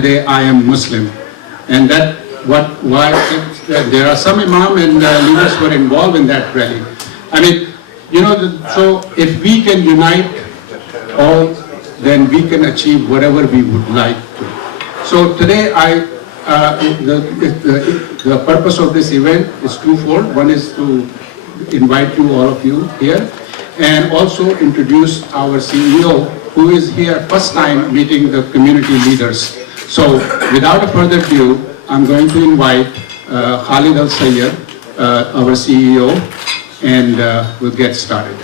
today I am Muslim. And that why there are some Imam and leaders who are involved in that rally. I mean, so if we can unite all, then we can achieve whatever we would like to. So today the purpose of this event is twofold. One is to invite all of you here, and also introduce our CEO, who is here first time meeting the community leaders. So without further ado, I'm going to invite Khalid Al-Sayyed, our CEO, and we'll get started.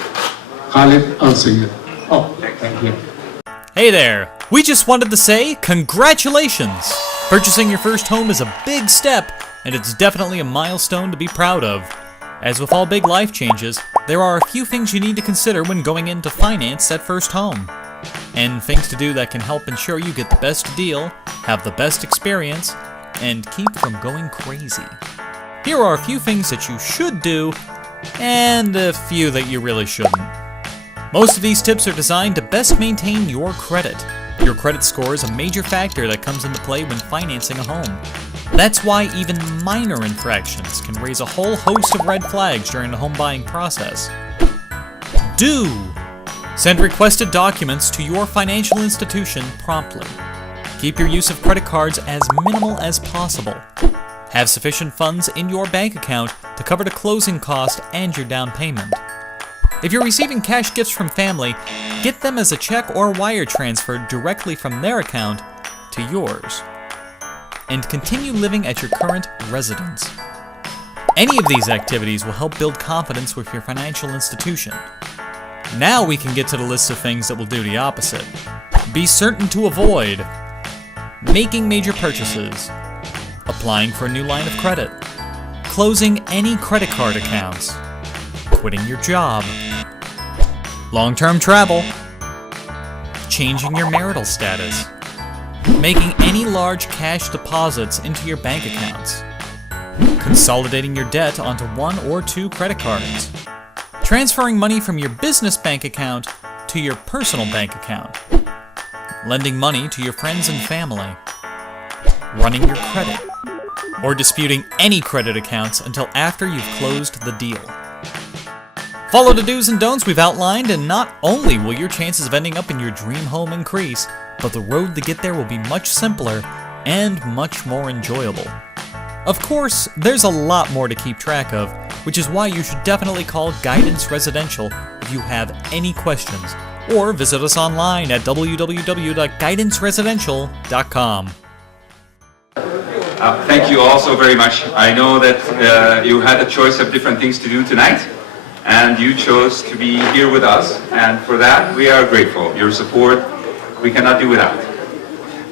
Khalid Al-Sayyed. Oh, thank you. Hey there! We just wanted to say congratulations! Purchasing your first home is a big step, and it's definitely a milestone to be proud of. As with all big life changes, there are a few things you need to consider when going in to finance that first home. And things to do that can help ensure you get the best deal, have the best experience, and keep from going crazy. Here are a few things that you should do, and a few that you really shouldn't. Most of these tips are designed to best maintain your credit. Your credit score is a major factor that comes into play when financing a home. That's why even minor infractions can raise a whole host of red flags during the home buying process. Do send requested documents to your financial institution promptly. Keep your use of credit cards as minimal as possible. Have sufficient funds in your bank account to cover the closing cost and your down payment. If you're receiving cash gifts from family, get them as a check or wire transfer directly from their account to yours. And continue living at your current residence. Any of these activities will help build confidence with your financial institution. Now we can get to the list of things that will do the opposite. Be certain to avoid making major purchases, applying for a new line of credit, closing any credit card accounts, quitting your job, long-term travel, changing your marital status, making any large cash deposits into your bank accounts, consolidating your debt onto one or two credit cards, transferring money from your business bank account to your personal bank account, lending money to your friends and family, running your credit, or disputing any credit accounts until after you've closed the deal. Follow the do's and don'ts we've outlined, and not only will your chances of ending up in your dream home increase, but the road to get there will be much simpler and much more enjoyable. Of course, there's a lot more to keep track of, which is why you should definitely call Guidance Residential if you have any questions, or visit us online at www.guidanceresidential.com. Thank you all so very much. I know that you had a choice of different things to do tonight, and you chose to be here with us, and for that we are grateful. Your support we cannot do without.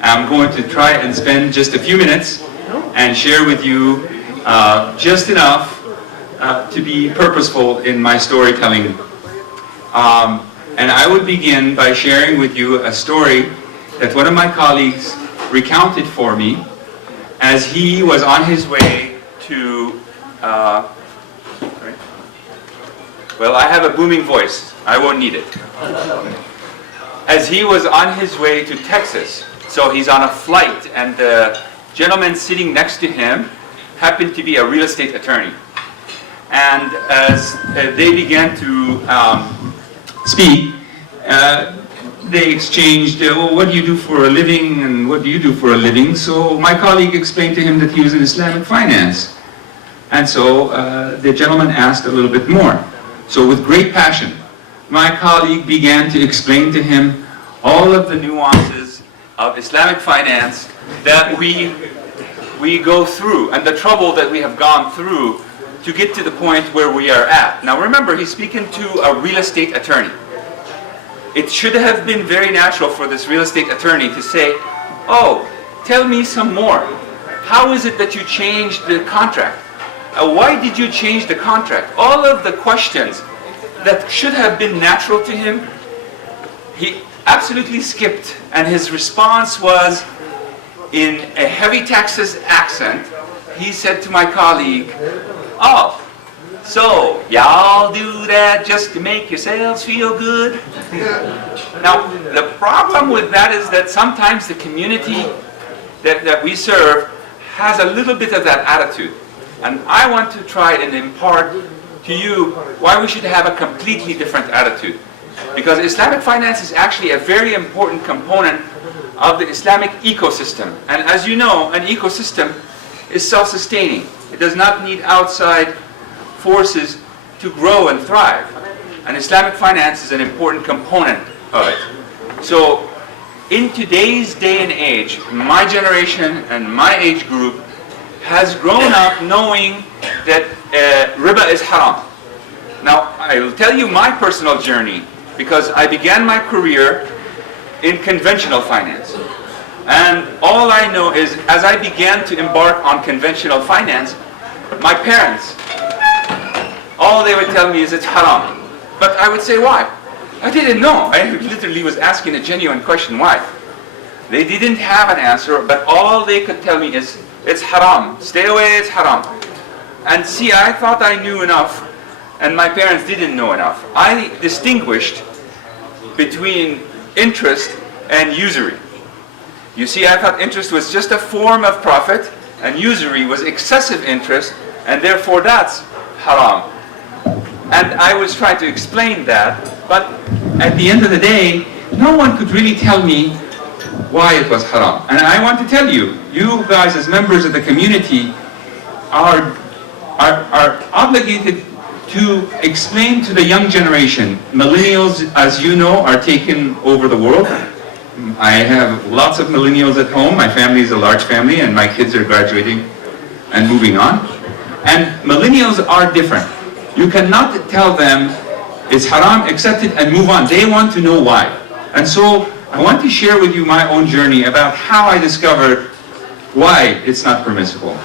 I'm going to try and spend just a few minutes and share with you just enough to be purposeful in my storytelling. And I would begin by sharing with you a story that one of my colleagues recounted for me as he was on his way to, well, I have a booming voice. I won't need it. As he was on his way to Texas, so he's on a flight, and the gentleman sitting next to him happened to be a real estate attorney. And as they began to speak, they exchanged, well, what do you do for a living, and what do you do for a living? So my colleague explained to him that he was in Islamic finance. And so the gentleman asked a little bit more. So with great passion, my colleague began to explain to him all of the nuances of Islamic finance that we go through, and the trouble that we have gone through to get to the point where we are at. Now remember, he's speaking to a real estate attorney. It should have been very natural for this real estate attorney to say, oh, tell me some more. How is it that you changed the contract? Why did you change the contract? All of the questions that should have been natural to him, he absolutely skipped. And his response was, in a heavy Texas accent, he said to my colleague, oh, so y'all do that just to make yourselves feel good? Now, the problem with that is that sometimes the community that we serve has a little bit of that attitude. And I want to try and impart to you why we should have a completely different attitude. Because Islamic finance is actually a very important component of the Islamic ecosystem. And as you know, an ecosystem is self-sustaining. It does not need outside forces to grow and thrive. And Islamic finance is an important component of it. So in today's day and age, my generation and my age group has grown up knowing that riba is haram. Now, I will tell you my personal journey, because I began my career in conventional finance. And all I know is, as I began to embark on conventional finance, my parents, all they would tell me is it's haram. But I would say, why? I didn't know. I literally was asking a genuine question, why? They didn't have an answer, but all they could tell me is, it's haram. Stay away, it's haram. And see, I thought I knew enough, and my parents didn't know enough. I distinguished between interest and usury. You see, I thought interest was just a form of profit, and usury was excessive interest, and therefore that's haram. And I was trying to explain that, but at the end of the day, no one could really tell me why it was haram. And I want to tell you, you guys as members of the community are obligated to explain to the young generation. Millennials, as you know, are taking over the world. I have lots of millennials at home. My family is a large family, and my kids are graduating and moving on. And millennials are different. You cannot tell them it's haram, accept it, and move on. They want to know why. And so I want to share with you my own journey about how I discovered why it's not permissible.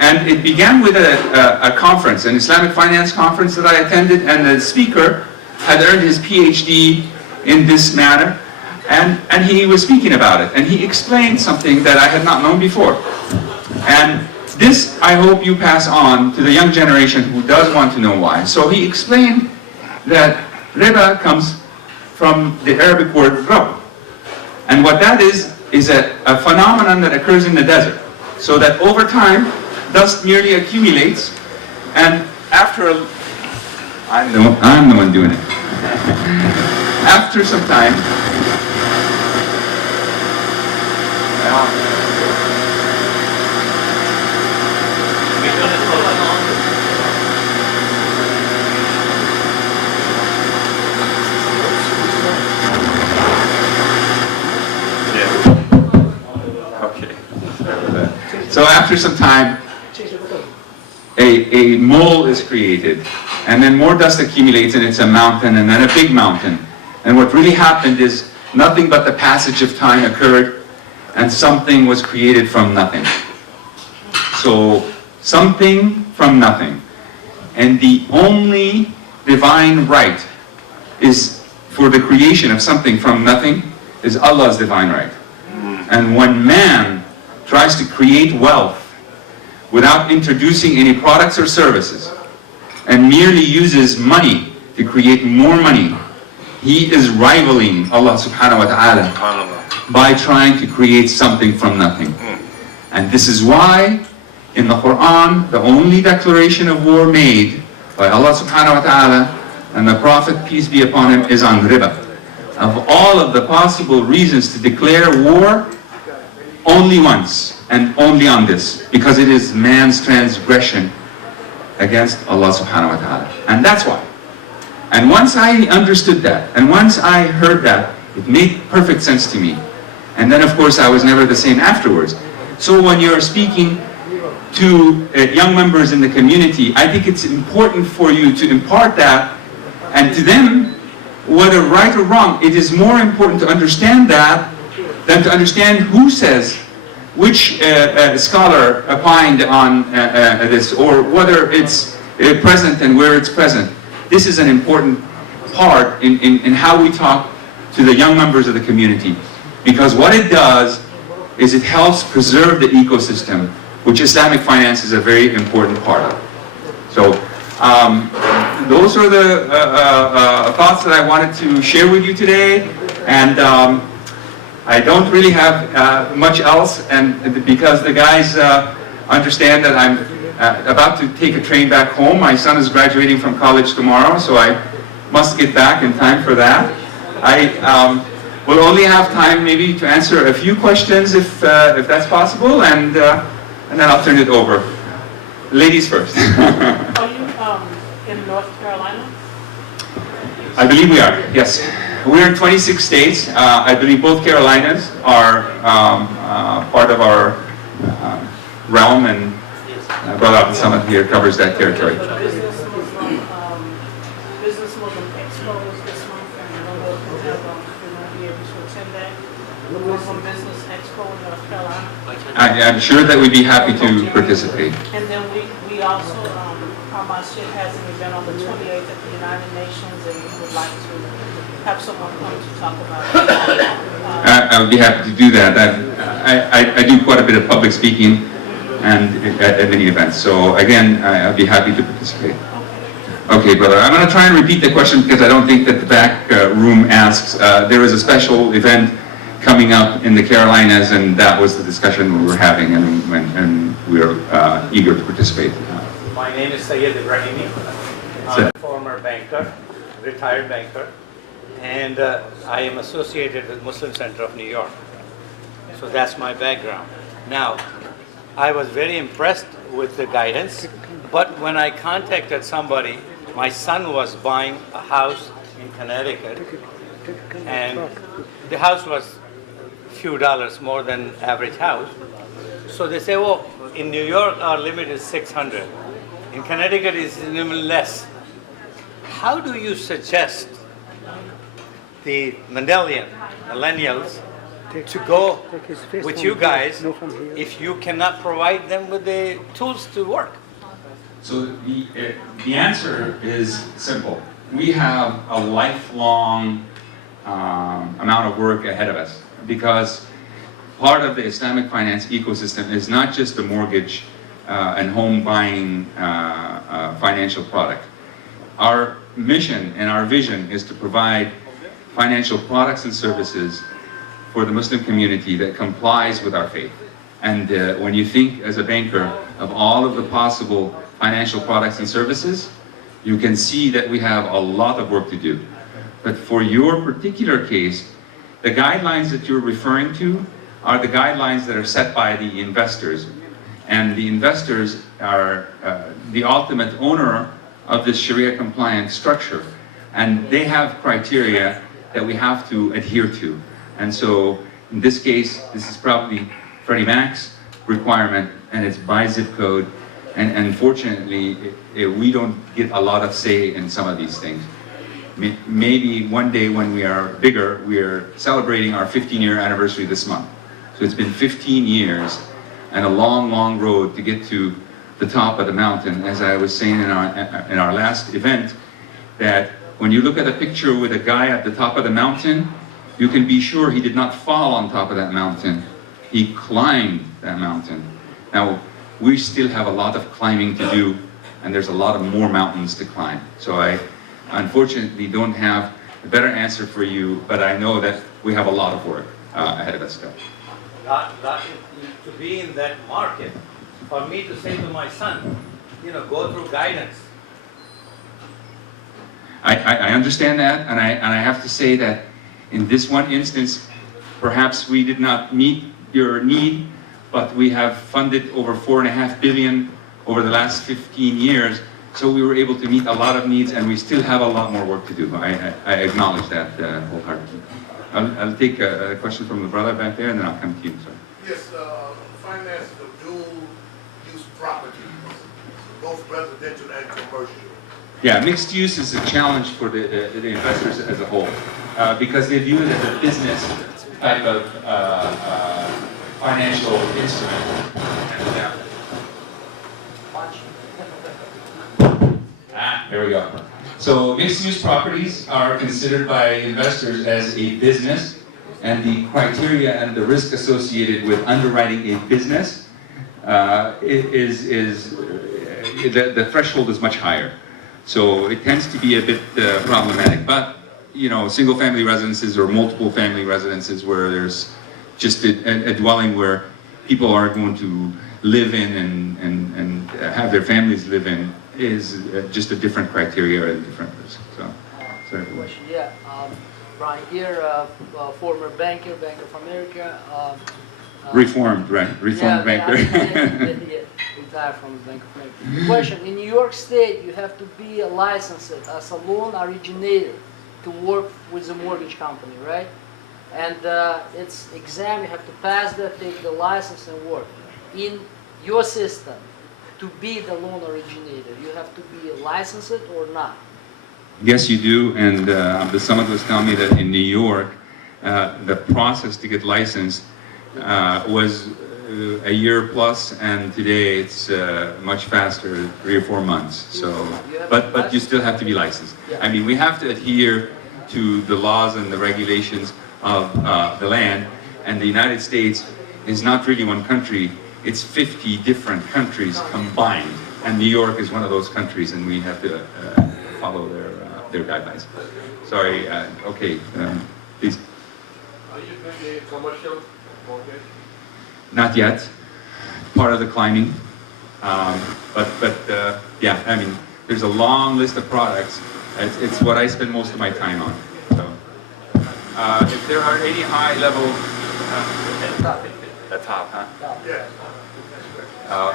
And it began with a conference, an Islamic finance conference that I attended, and the speaker had earned his PhD in this matter, and he was speaking about it. And he explained something that I had not known before. And this, I hope you pass on to the young generation who does want to know why. So he explained that riba comes from the Arabic word rab. And what that is a phenomenon that occurs in the desert. So that over time, dust merely accumulates, and after I'm the one doing it. After some time, so after some time, a mole is created, and then more dust accumulates, and it's a mountain, and then a big mountain. And what really happened is nothing but the passage of time occurred, and something was created from nothing. So, something from nothing. And the only divine right is for the creation of something from nothing is Allah's divine right. And when man tries to create wealth without introducing any products or services, and merely uses money to create more money, he is rivaling Allah subhanahu wa ta'ala by trying to create something from nothing. And this is why in the Quran, the only declaration of war made by Allah subhanahu wa ta'ala and the Prophet, peace be upon him, is on riba. Of all of the possible reasons to declare war, only once, and only on this, because it is man's transgression against Allah subhanahu wa ta'ala. And that's why. And once I understood that, and once I heard that, it made perfect sense to me. And then of course I was never the same afterwards. So when you're speaking to young members in the community, I think it's important for you to impart that, and to them, whether right or wrong, it is more important to understand that than to understand who says, which scholar opined on this, or whether it's present and where it's present. This is an important part in how we talk to the young members of the community. Because what it does is it helps preserve the ecosystem, which Islamic finance is a very important part of. So those are the thoughts that I wanted to share with you today. And I don't really have much else, and because the guys understand that I'm about to take a train back home. My son is graduating from college tomorrow, so I must get back in time for that. I will only have time maybe to answer a few questions if that's possible, and then I'll turn it over. Ladies first. Are you in North Carolina? I believe we are, yes. We're in 26 states. I believe both Carolinas are part of our realm, and Brother Abdul Samad here covers that territory. The Business Muslim Expo is this month, and I don't know if you will be able to attend that. The Muslim Business Expo in North Carolina. I'm sure that we'd be happy to participate. And then we also, our masjid has an event on the 28th at the United Nations, and we would like to have someone come to talk about it. I would be happy to do that. I do quite a bit of public speaking and at many events. So again, I'd be happy to participate. Okay, brother. I'm going to try and repeat the question because I don't think that the back room asks. There is a special event coming up in the Carolinas, and that was the discussion we were having, and we are eager to participate. My name is Syed Ibrahimi. I'm a former banker, retired banker, and I am associated with Muslim Center of New York. So that's my background. Now, I was very impressed with the guidance, but when I contacted somebody, my son was buying a house in Connecticut, and the house was a few dollars more than average house. So they say, well, in New York, our limit is 600. In Connecticut, it's even less. How do you suggest the millennials to go with you guys if you cannot provide them with the tools to work? So the answer is simple. We have a lifelong amount of work ahead of us, because part of the Islamic finance ecosystem is not just the mortgage and home buying financial product. Our mission and our vision is to provide financial products and services for the Muslim community that complies with our faith. And when you think as a banker of all of the possible financial products and services, you can see that we have a lot of work to do. But for your particular case, the guidelines that you're referring to are the guidelines that are set by the investors. And the investors are the ultimate owner of this Sharia-compliant structure. And they have criteria that we have to adhere to. And so, in this case, this is probably Freddie Mac's requirement, and it's by zip code. And unfortunately, we don't get a lot of say in some of these things. Maybe one day when we are bigger, we're celebrating our 15-year anniversary this month. So it's been 15 years and a long, long road to get to the top of the mountain. As I was saying in our last event, that when you look at a picture with a guy at the top of the mountain, you can be sure he did not fall on top of that mountain. He climbed that mountain. Now, we still have a lot of climbing to do, and there's a lot of more mountains to climb. So I unfortunately don't have a better answer for you, but I know that we have a lot of work ahead of us still. To be in that market, for me to say to my son, go through guidance. I understand that, and I have to say that in this one instance, perhaps we did not meet your need, but we have funded over $4.5 billion over the last 15 years, so we were able to meet a lot of needs, and we still have a lot more work to do. I acknowledge that wholeheartedly. I'll take a question from the brother back there, and then I'll come to you. Sorry. Yes, finance of dual-use properties, both residential and commercial. Yeah, mixed use is a challenge for the investors as a whole, because they view it as a business type of financial instrument. There we go. So mixed use properties are considered by investors as a business, and the criteria and the risk associated with underwriting a business the threshold is much higher. So it tends to be a bit problematic. But single family residences or multiple family residences where there's just a dwelling where people are going to live in and have their families live in is just a different criteria or a different risk. So, sorry. Question, yeah. Brian here, former banker, Bank of America. Reformed, right? Reformed banker. Retired from the Bank of America. Question, in New York State, you have to be licensed as a loan originator to work with the mortgage company, right? And it's exam, you have to pass that, take the license and work. In your system, to be the loan originator, you have to be licensed or not? Yes, you do, and someone was telling me that in New York, the process to get licensed was a year plus, and today it's much faster, 3 or 4 months. So, but you still have to be licensed. I mean, we have to adhere to the laws and the regulations of the land, and the United States is not really one country, it's 50 different countries combined, and New York is one of those countries, and we have to follow their guidelines. Sorry, okay, please. Are you doing the commercial mortgage? Not yet, part of the climbing, but yeah, I mean, there's a long list of products. It's what I spend most of my time on. So, if there are any high-level, the top, huh? Yeah.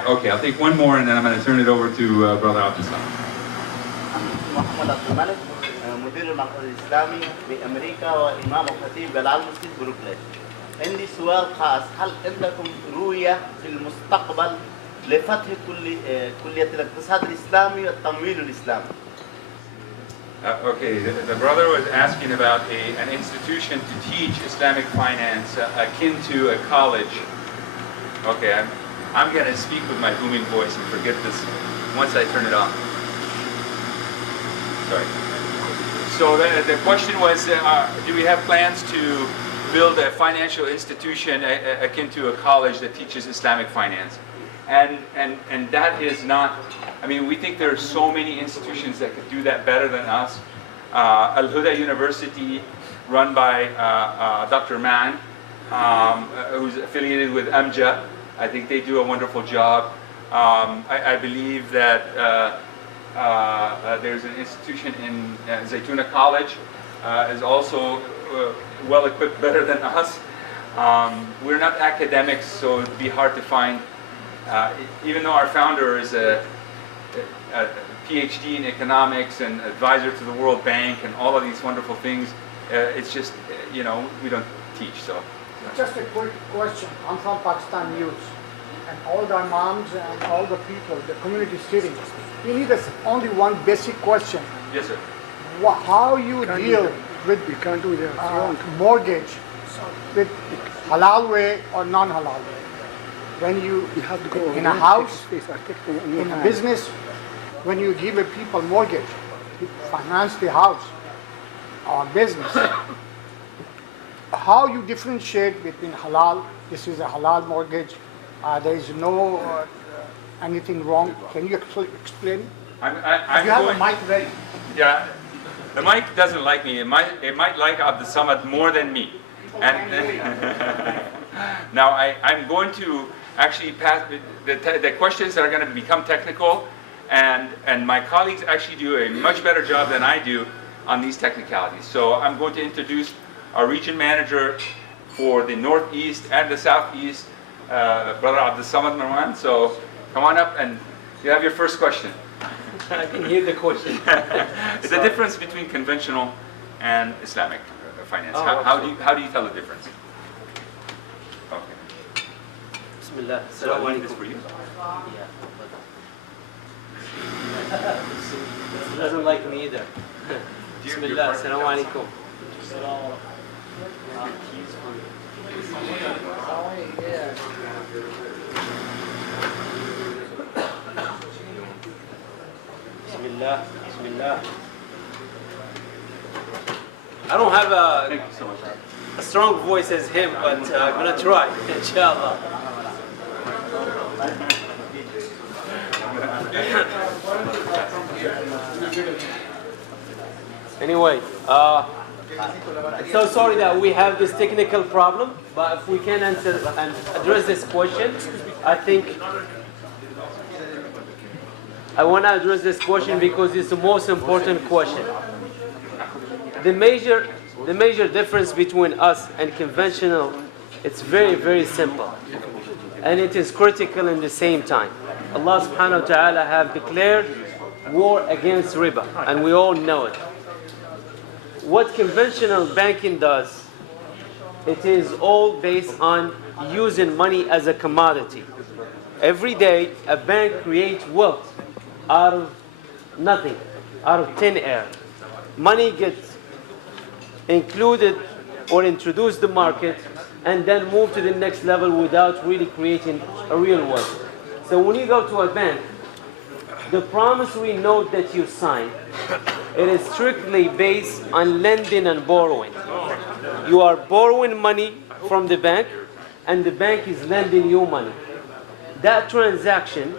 Okay, I'll take one more, and then I'm going to turn it over to Brother Abdullah. محمد عبد الملك مدير المعهد الإسلامي بأمريكا وإمام وخطيب جلال مسجد بروكلين. عندي سؤال خاص، هل عندكم رؤية في المستقبل لفتح كلية الاقتصاد الإسلامي والتمويل الإسلامي؟ Okay, the brother was asking about an institution to teach Islamic finance akin to a college. Okay, I'm going to speak with my booming voice and forget this once I turn it on. Sorry. So the question was, do we have plans to build a financial institution akin to a college that teaches Islamic finance? And that is not, I mean, we think there are so many institutions that could do that better than us. Al-Huda University, run by Dr. Mann, who's affiliated with Amja. I think they do a wonderful job. I believe that there's an institution in Zaytuna College, is also well equipped, better than us. We're not academics, so it'd be hard to find. Even though our founder is a PhD in economics and advisor to the World Bank and all of these wonderful things, it's just, we don't teach. So. Just a quick question. I'm from Pakistan Youth, and all the imams and all the people, the community sitting, we need only one basic question. Yes, sir. How you deal with mortgage with halal way or non-halal way? When you have to go in a house, in a business, when you give a people mortgage, you finance the house or business. How you differentiate between halal, this is a halal mortgage, there is no anything wrong. Can you explain? I'm you have going, a mic ready. Yeah, the mic doesn't like me. It might like Abdul Samad more than me. And now I'm going to actually pass the questions are going to become technical, and my colleagues actually do a much better job than I do on these technicalities. So I'm going to introduce our region manager for the Northeast and the Southeast, Brother Abdul Samad Marwan. So come on up, and you have your first question. I can hear the question. It's the difference between conventional and Islamic finance. Oh, How do you tell the difference? Okay. Bismillah. So I leave this for you. Yeah. He doesn't like me either. Bismillah. Assalamu alaikum. Bismillah. Bismillah. I don't have Thank you so much. a strong voice as him, but I'm gonna try, inshallah. Anyway, So sorry that we have this technical problem, but if we can answer and address this question, I think I want to address this question because it's the most important question. The major difference between us and conventional, it's very, very simple. And it is critical in the same time. Allah subhanahu wa ta'ala have declared war against riba, and we all know it. What conventional banking does, it is all based on using money as a commodity. Every day, a bank creates wealth out of nothing, out of thin air. Money gets included or introduced to the market and then move to the next level without really creating a real wealth. So when you go to a bank, the promissory note that you sign, it is strictly based on lending and borrowing. You are borrowing money from the bank and the bank is lending you money. That transaction,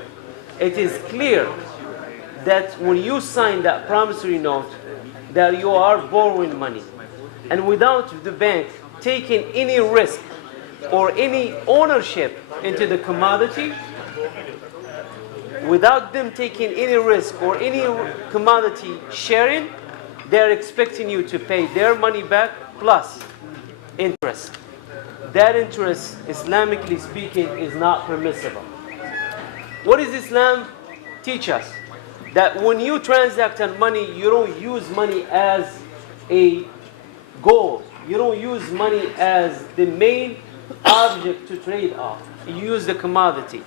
it is clear that when you sign that promissory note, that you are borrowing money. And without the bank taking any risk or any ownership into the commodity, without them taking any risk or any commodity sharing, they're expecting you to pay their money back plus interest. That interest, Islamically speaking, is not permissible. What does Islam teach us? That when you transact on money, you don't use money as a goal. You don't use money as the main object to trade off. You use the commodity.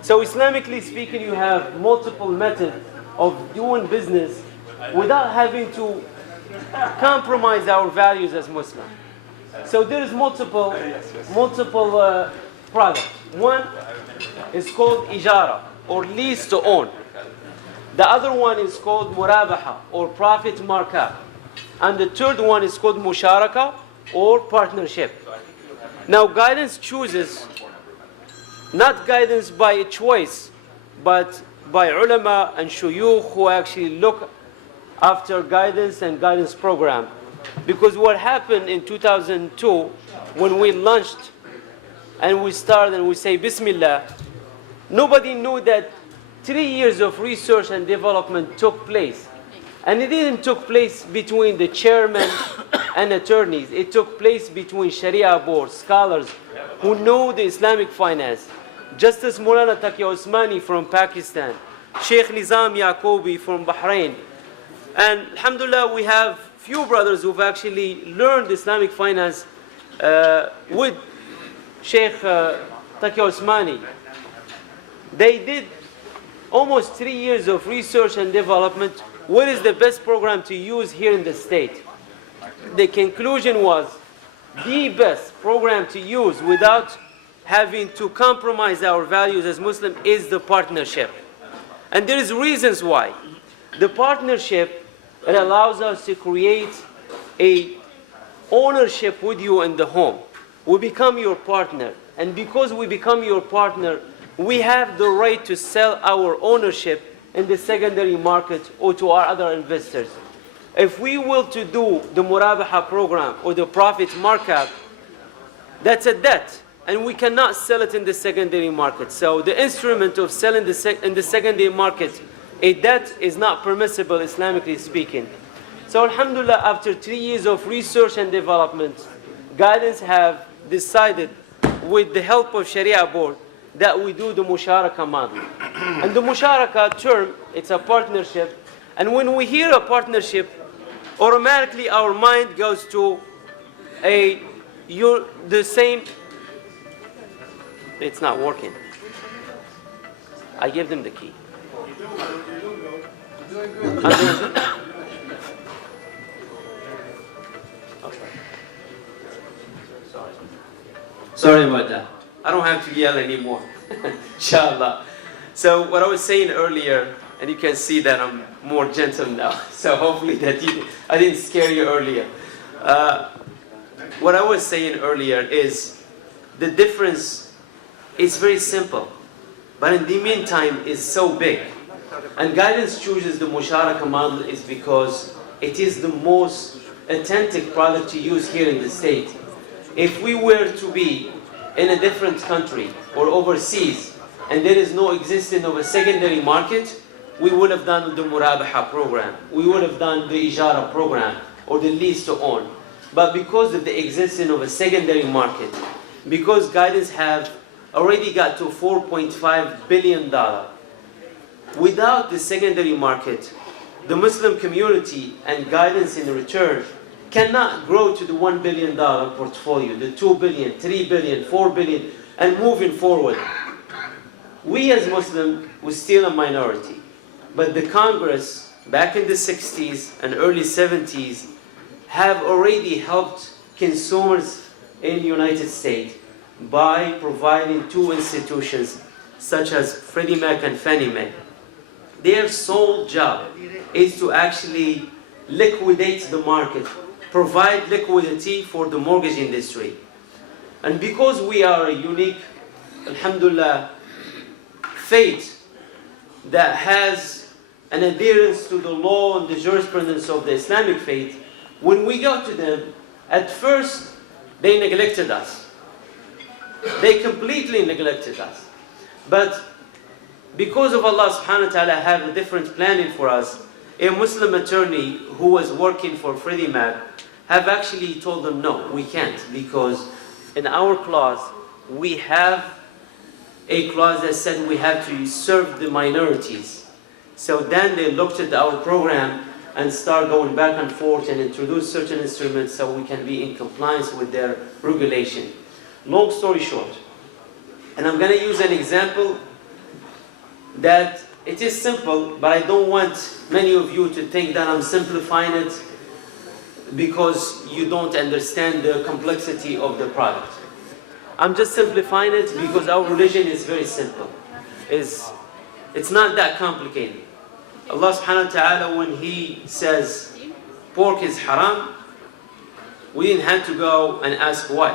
So Islamically speaking, you have multiple methods of doing business without having to compromise our values as Muslims. So there is multiple products. One is called ijara, or lease to own. The other one is called murabaha, or profit markup. And the third one is called musharaka, or partnership. Now guidance chooses, not guidance by a choice, but by ulama and shuyukh who actually look after guidance and guidance program. Because what happened in 2002, when we launched and we started and we say Bismillah, nobody knew that 3 years of research and development took place. And it didn't take place between the chairman and attorneys. It took place between Sharia boards, scholars who know the Islamic finance. Justice Maulana Taqi Osmani from Pakistan, Sheikh Nizam Yaqubi from Bahrain. And alhamdulillah, we have few brothers who've actually learned Islamic finance with Sheikh Taqi Osmani. They did almost 3 years of research and development. What is the best program to use here in the state? The conclusion was the best program to use without having to compromise our values as Muslims is the partnership. And there is reasons why. The partnership, it allows us to create a ownership with you in the home. We become your partner. And because we become your partner, we have the right to sell our ownership in the secondary market or to our other investors. If we will to do the murabaha program or the profit markup, that's a debt, and we cannot sell it in the secondary market. So the instrument of selling in the secondary market, a debt is not permissible Islamically speaking. So alhamdulillah, after 3 years of research and development, guidance have decided with the help of Sharia board that we do the musharaka model. And the musharaka term, it's a partnership. And when we hear a partnership, automatically our mind goes to the same. It's not working. I give them the key. Sorry about that. I don't have to yell anymore. Inshallah. So what I was saying earlier, and you can see that I'm more gentle now. So hopefully that I didn't scare you earlier. What I was saying earlier is the difference is very simple, but in the meantime is so big. And guidance chooses the musharaka model is because it is the most authentic product to use here in the state. If we were to be in a different country or overseas and there is no existence of a secondary market, we would have done the Murabaha program, we would have done the Ijara program or the lease to own. But because of the existence of a secondary market, because guidance have already got to $4.5 billion, without the secondary market, the Muslim community and guidance in return cannot grow to the $1 billion portfolio, the $2 billion, $3 billion, $4 billion, and moving forward. We as Muslims were still a minority, but the Congress back in the 60s and early 70s have already helped consumers in the United States by providing two institutions such as Freddie Mac and Fannie Mae. Their sole job is to actually liquidate the market, provide liquidity for the mortgage industry. And because we are a unique, alhamdulillah, faith that has an adherence to the law and the jurisprudence of the Islamic faith, when we go to them, at first they neglected us. They completely neglected us. But because of Allah subhanahu wa ta'ala have a different planning for us, a Muslim attorney who was working for Freddie Mac have actually told them, no, we can't, because in our clause, we have a clause that said we have to serve the minorities. So then they looked at our program and start going back and forth and introduce certain instruments so we can be in compliance with their regulation. Long story short, and I'm going to use an example that it is simple, but I don't want many of you to think that I'm simplifying it because you don't understand the complexity of the product. I'm just simplifying it because our religion is very simple. It's not that complicated. Allah subhanahu wa ta'ala, when He says pork is haram, we didn't have to go and ask why.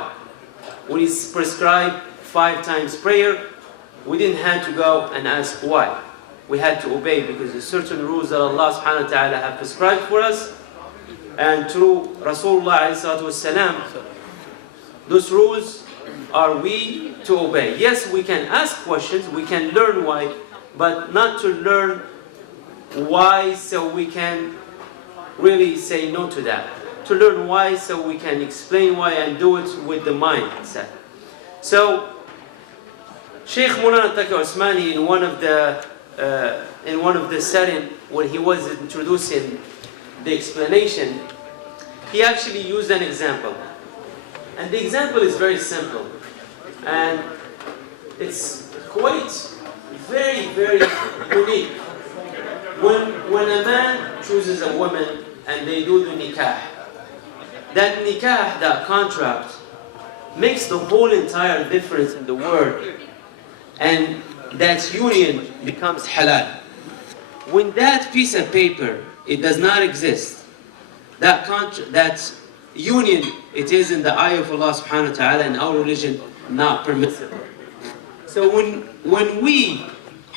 When He prescribed 5 times prayer, we didn't have to go and ask why. We had to obey because there's certain rules that Allah subhanahu wa ta'ala have prescribed for us, and through Rasulullah ﷺ, those rules are we to obey. Yes, we can ask questions, we can learn why, but not to learn why so we can really say no to that. To learn why so we can explain why and do it with the mindset. So, Sheikh Mulana Taqi Osmani in one of the setting when he was introducing the explanation, he actually used an example. And the example is very simple. And it's quite very, very unique. When a man chooses a woman and they do the nikah, that nikah, that contract, makes the whole entire difference in the world. And that union becomes halal. When that piece of paper, it does not exist, that union, it is in the eye of Allah subhanahu wa ta'ala and our religion not permissible. So when we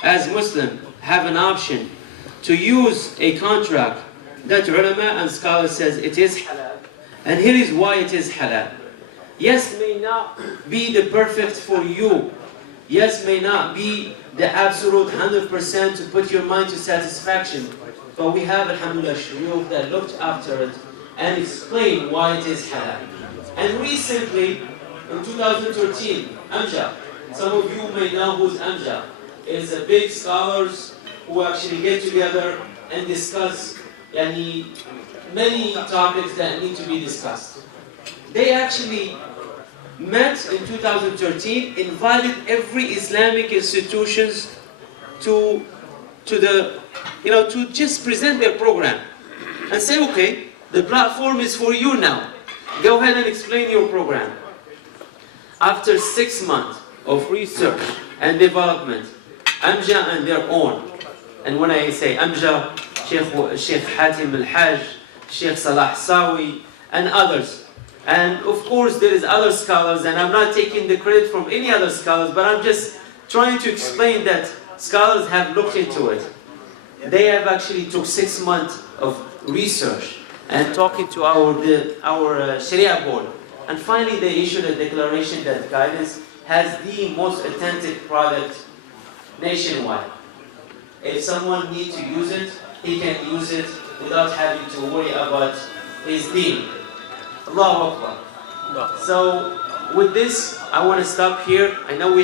as Muslims have an option to use a contract that ulama and scholars says it is halal, and here is why it is halal. Yes, may not be the perfect for you. Yes, may not be the absolute 100% to put your mind to satisfaction. But we have, alhamdulillah, shuyukh that looked after it and explained why it is halal. And recently, in 2013, Amja, some of you may know who's Amja, is a big scholars who actually get together and discuss many topics that need to be discussed. They actually met in 2013, invited every Islamic institutions to just present their program and say, okay, the platform is for you now. Go ahead and explain your program. After 6 months of research and development, Amja and their own, and when I say Amja, Sheikh Hatim Al-Hajj, Sheikh Salah Sawi, and others. And of course there is other scholars, and I'm not taking the credit from any other scholars, but I'm just trying to explain that scholars have looked into it. They have actually took 6 months of research and talking to our Sharia board. And finally, they issued a declaration that Guidance has the most authentic product nationwide. If someone needs to use it, he can use it without having to worry about his deen. Allahu Akbar. So with this, I want to stop here. I know we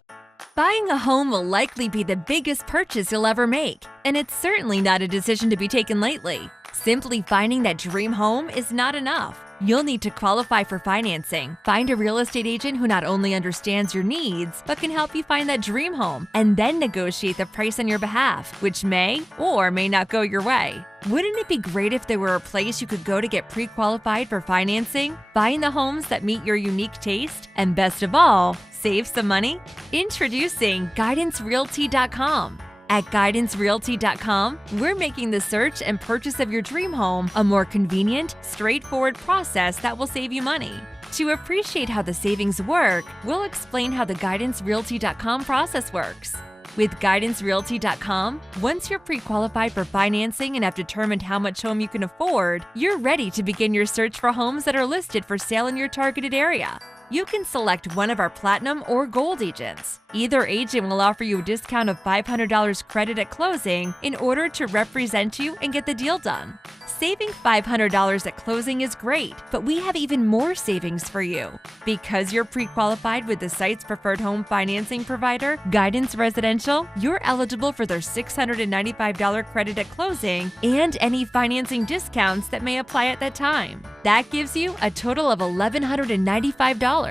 Buying a home will likely be the biggest purchase you'll ever make, and it's certainly not a decision to be taken lightly. Simply finding that dream home is not enough. You'll need to qualify for financing, find a real estate agent who not only understands your needs, but can help you find that dream home, and then negotiate the price on your behalf, which may or may not go your way. Wouldn't it be great if there were a place you could go to get pre-qualified for financing, find the homes that meet your unique taste, and best of all, save some money? Introducing GuidanceRealty.com. At GuidanceRealty.com, we're making the search and purchase of your dream home a more convenient, straightforward process that will save you money. To appreciate how the savings work, we'll explain how the GuidanceRealty.com process works. With GuidanceRealty.com, once you're pre-qualified for financing and have determined how much home you can afford, you're ready to begin your search for homes that are listed for sale in your targeted area. You can select one of our Platinum or Gold agents. Either agent will offer you a discount of $500 credit at closing in order to represent you and get the deal done. Saving $500 at closing is great, but we have even more savings for you. Because you're pre-qualified with the site's preferred home financing provider, Guidance Residential, you're eligible for their $695 credit at closing and any financing discounts that may apply at that time. That gives you a total of $1,195.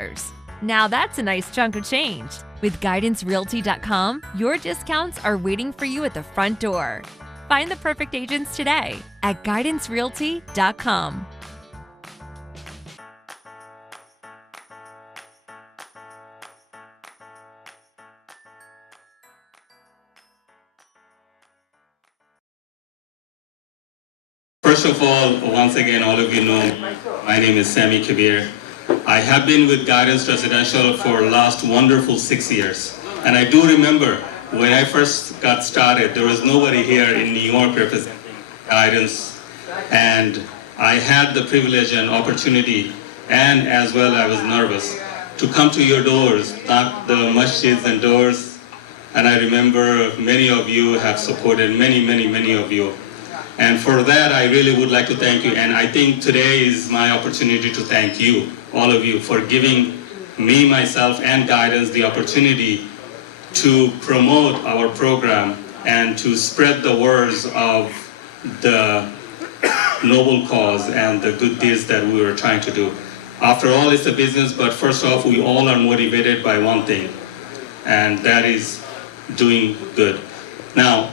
Now that's a nice chunk of change. With GuidanceRealty.com, your discounts are waiting for you at the front door. Find the perfect agents today at GuidanceRealty.com. First of all, once again, all of you know, my name is Sami Kabir. I have been with Guidance Residential for the last wonderful 6 years. And I do remember when I first got started, there was nobody here in New York representing Guidance. And I had the privilege and opportunity, and as well I was nervous, to come to your doors, knock the masjids and doors. And I remember many of you have supported, many of you. And for that, I really would like to thank you. And I think today is my opportunity to thank you, all of you, for giving me, myself, and Guidance the opportunity to promote our program and to spread the words of the noble cause and the good deeds that we were trying to do. After all, it's a business, but first off, we all are motivated by one thing, and that is doing good. Now,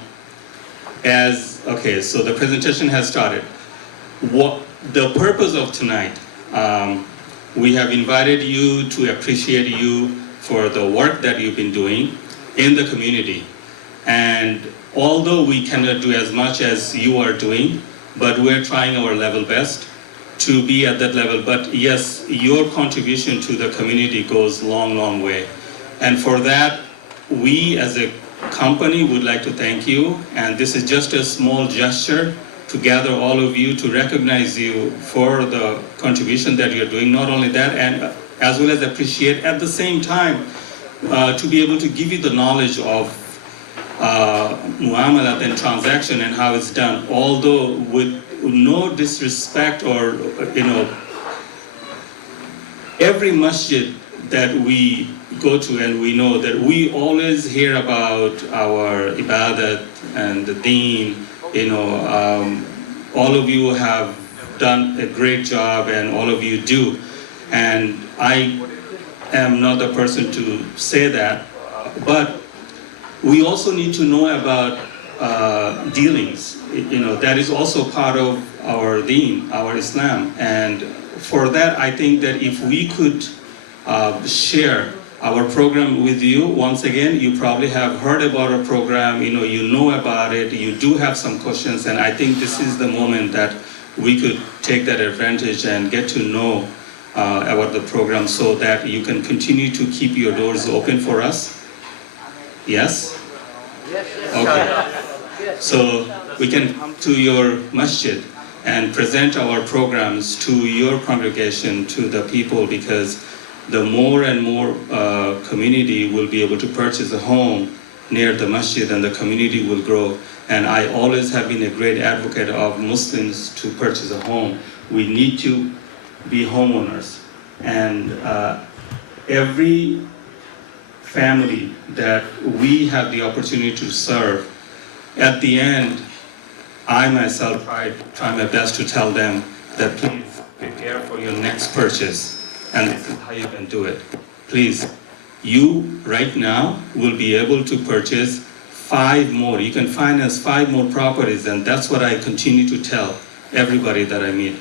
okay, so the presentation has started. What the purpose of tonight, we have invited you to appreciate you for the work that you've been doing in the community. And although we cannot do as much as you are doing, but we're trying our level best to be at that level. But yes, your contribution to the community goes long way. And for that, we as a company would like to thank you, and this is just a small gesture to gather all of you to recognize you for the contribution that you're doing. Not only that, and as well as appreciate at the same time to be able to give you the knowledge of muamalat and transaction and how it's done, although with no disrespect or every masjid that we go to, and we know that we always hear about our ibadat and the deen. All of you have done a great job, and all of you do. And I am not the person to say that, but we also need to know about dealings. That is also part of our deen, our Islam. And for that, I think that if we could share our program with you. Once again, you probably have heard about our program, you know about it, you do have some questions, and I think this is the moment that we could take that advantage and get to know about the program so that you can continue to keep your doors open for us. Yes? Okay. So we can come to your masjid and present our programs to your congregation, to the people, because the more and more community will be able to purchase a home near the masjid, and the community will grow. And I always have been a great advocate of Muslims to purchase a home. We need to be homeowners. And every family that we have the opportunity to serve, at the end, I myself try my best to tell them that please prepare for your next purchase, and this is how you can do it. Please, you right now will be able to purchase 5 more. You can finance 5 more properties, and that's what I continue to tell everybody that I meet.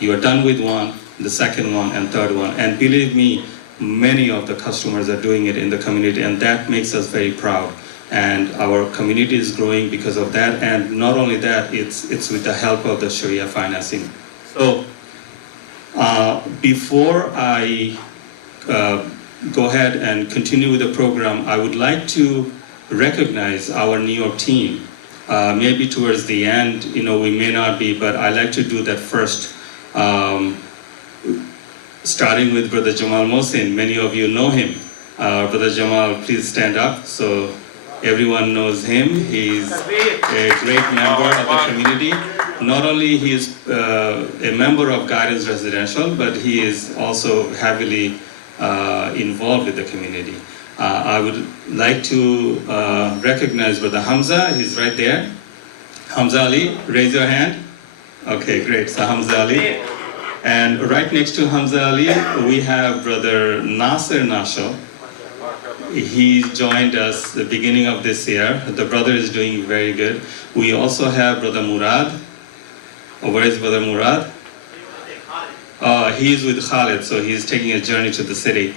You are done with one, the second one, and third one. And believe me, many of the customers are doing it in the community, and that makes us very proud. And our community is growing because of that. And not only that, it's with the help of the Sharia financing. So before I go ahead and continue with the program, I would like to recognize our New York team. Maybe towards the end, we may not be, but I like to do that first. Starting with Brother Jamal Mohsin. Many of you know him. Brother Jamal, please stand up so everyone knows him. He's a great member of the community. Not only he is a member of Guidance Residential, but he is also heavily involved with the community. I would like to recognize Brother Hamza. He's right there. Hamza Ali, raise your hand. Okay, great. So Hamza Ali. And right next to Hamza Ali, we have Brother Nasser Nasho. He joined us the beginning of this year. The brother is doing very good. We also have Brother Murad. Where is Brother Murad? He's with Khalid, so he's taking a journey to the city.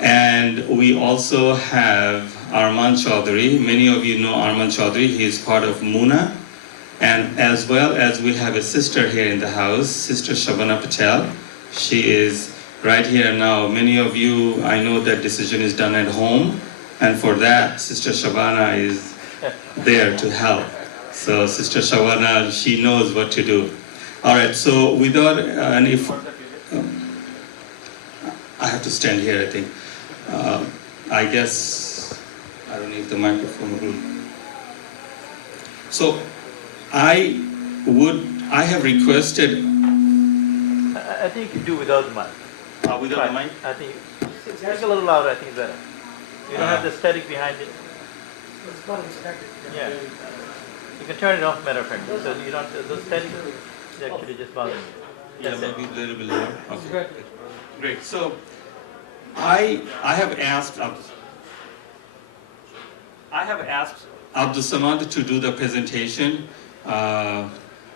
And we also have Arman Chaudhry. Many of you know Arman Chaudhry. He is part of Muna. And as well as we have a sister here in the house, Sister Shabana Patel. She is right here now. Many of you, I know that decision is done at home. And for that, Sister Shabana is there to help. So Sister Shabana, she knows what to do. All right, so without any further, I have to stand here, I think. I guess, I don't know if the microphone will. So I have requested. I think you can do without the mic. Without the mic? I think, speak a little louder, I think it's better. You don't have the static behind it. Yeah. You can turn it off, matter of fact. So you don't, those static actually just bother you. Yeah, maybe a little bit lower. Okay. Great. So I have asked Abdul Samad to do the presentation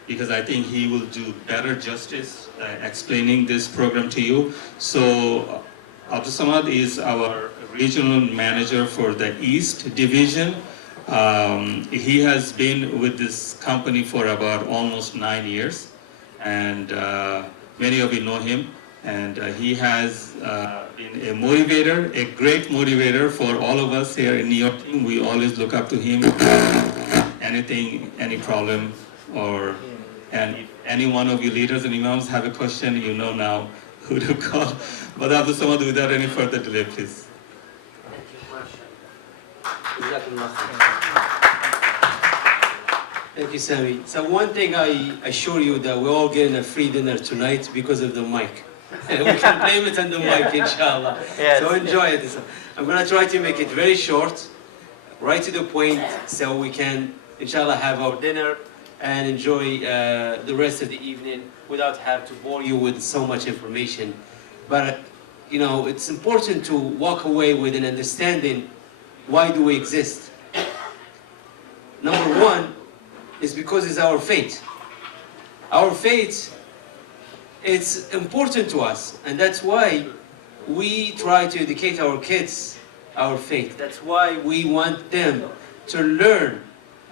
because I think he will do better justice explaining this program to you. So Abdul Samad is our regional manager for the East Division. He has been with this company for about almost 9 years, and many of you know him. And he has been a motivator, a great motivator for all of us here in New York team. We always look up to him. Anything, any problem, and if any one of you leaders and imams have a question, you know now who to call. But Abdul Samad, without any further delay, please. Thank you, Sami. So one thing I assure you that we're all getting a free dinner tonight because of the mic. We can blame it on the mic, inshallah. Yes. So enjoy it. I'm going to try to make it very short, right to the point, so we can, inshallah, have our dinner and enjoy the rest of the evening without having to bore you with so much information. But, you know, it's important to walk away with an understanding, why do we exist? Number one is because it's our faith. Our faith, it's important to us, and that's why we try to educate our kids our faith. That's why we want them to learn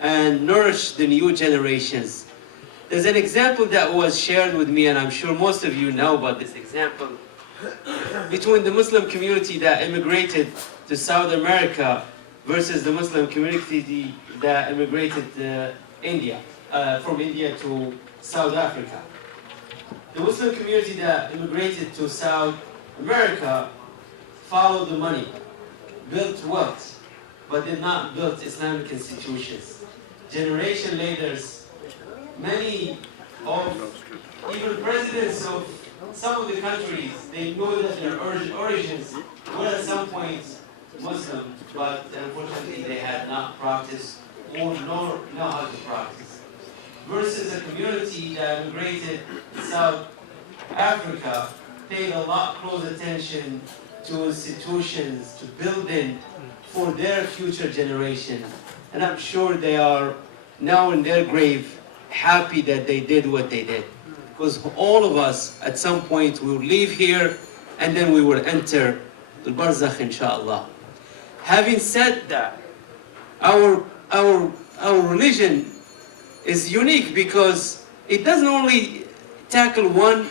and nourish the new generations. There's an example that was shared with me, and I'm sure most of you know about this example, between the Muslim community that immigrated to South America versus the Muslim community that immigrated to India, from India to South Africa. The Muslim community that immigrated to South America followed the money, built wealth, but did not build Islamic institutions. Generation later, many of even presidents of some of the countries, they know that their origins were at some point Muslim, but unfortunately they had not practiced or know how to practice. Versus a community that immigrated to South Africa, paid a lot close attention to institutions, to building for their future generation. And I'm sure they are now in their grave happy that they did what they did. Because all of us, at some point, will leave here and then we will enter the barzakh, inshallah. Having said that, our religion is unique because it doesn't only tackle one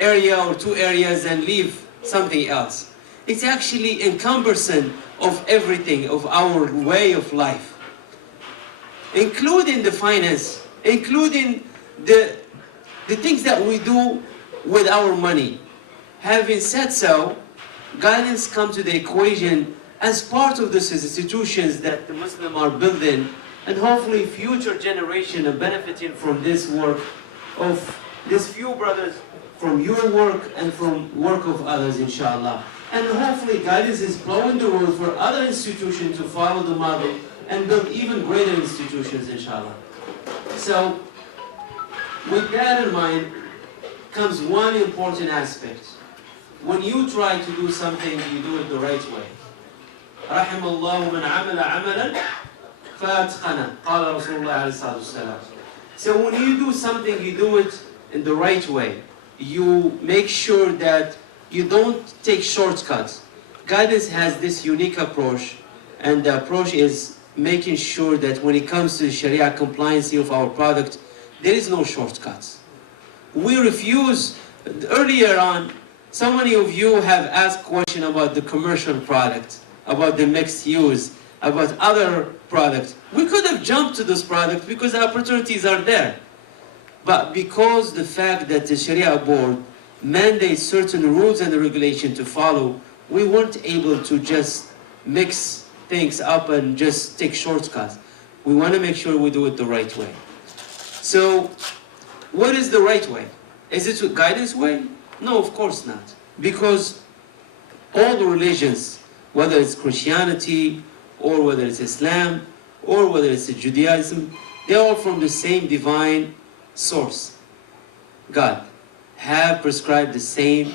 area or two areas and leave something else. It's actually encompassing of everything, of our way of life, including the finance, including the things that we do with our money. Having said so, guidance comes to the equation as part of these institutions that the Muslims are building, and hopefully future generation are benefiting from this work of these few brothers, from your work and from work of others, inshallah. And hopefully guidance is blowing the road for other institutions to follow the model and build even greater institutions, inshallah. So, with that in mind, comes one important aspect. When you try to do something, you do it the right way. رحم الله من عمل عملا فأتقنه قال رسول الله عليه الصلاة والسلام. So when you do something, you do it in the right way. You make sure that you don't take shortcuts. Guidance has this unique approach, and the approach is making sure that when it comes to the Sharia compliance of our product, there is no shortcuts. We refuse. Earlier on, so many of you have asked questions about the commercial product, about the mixed use, about other products. We could have jumped to this product because the opportunities are there. But because the fact that the Sharia board mandates certain rules and regulations to follow, we weren't able to just mix things up and just take shortcuts. We want to make sure we do it the right way. So, what is the right way? Is it a guidance way? No, of course not. Because all the religions, whether it's Christianity, or whether it's Islam, or whether it's Judaism, they're all from the same divine source, God, have prescribed the same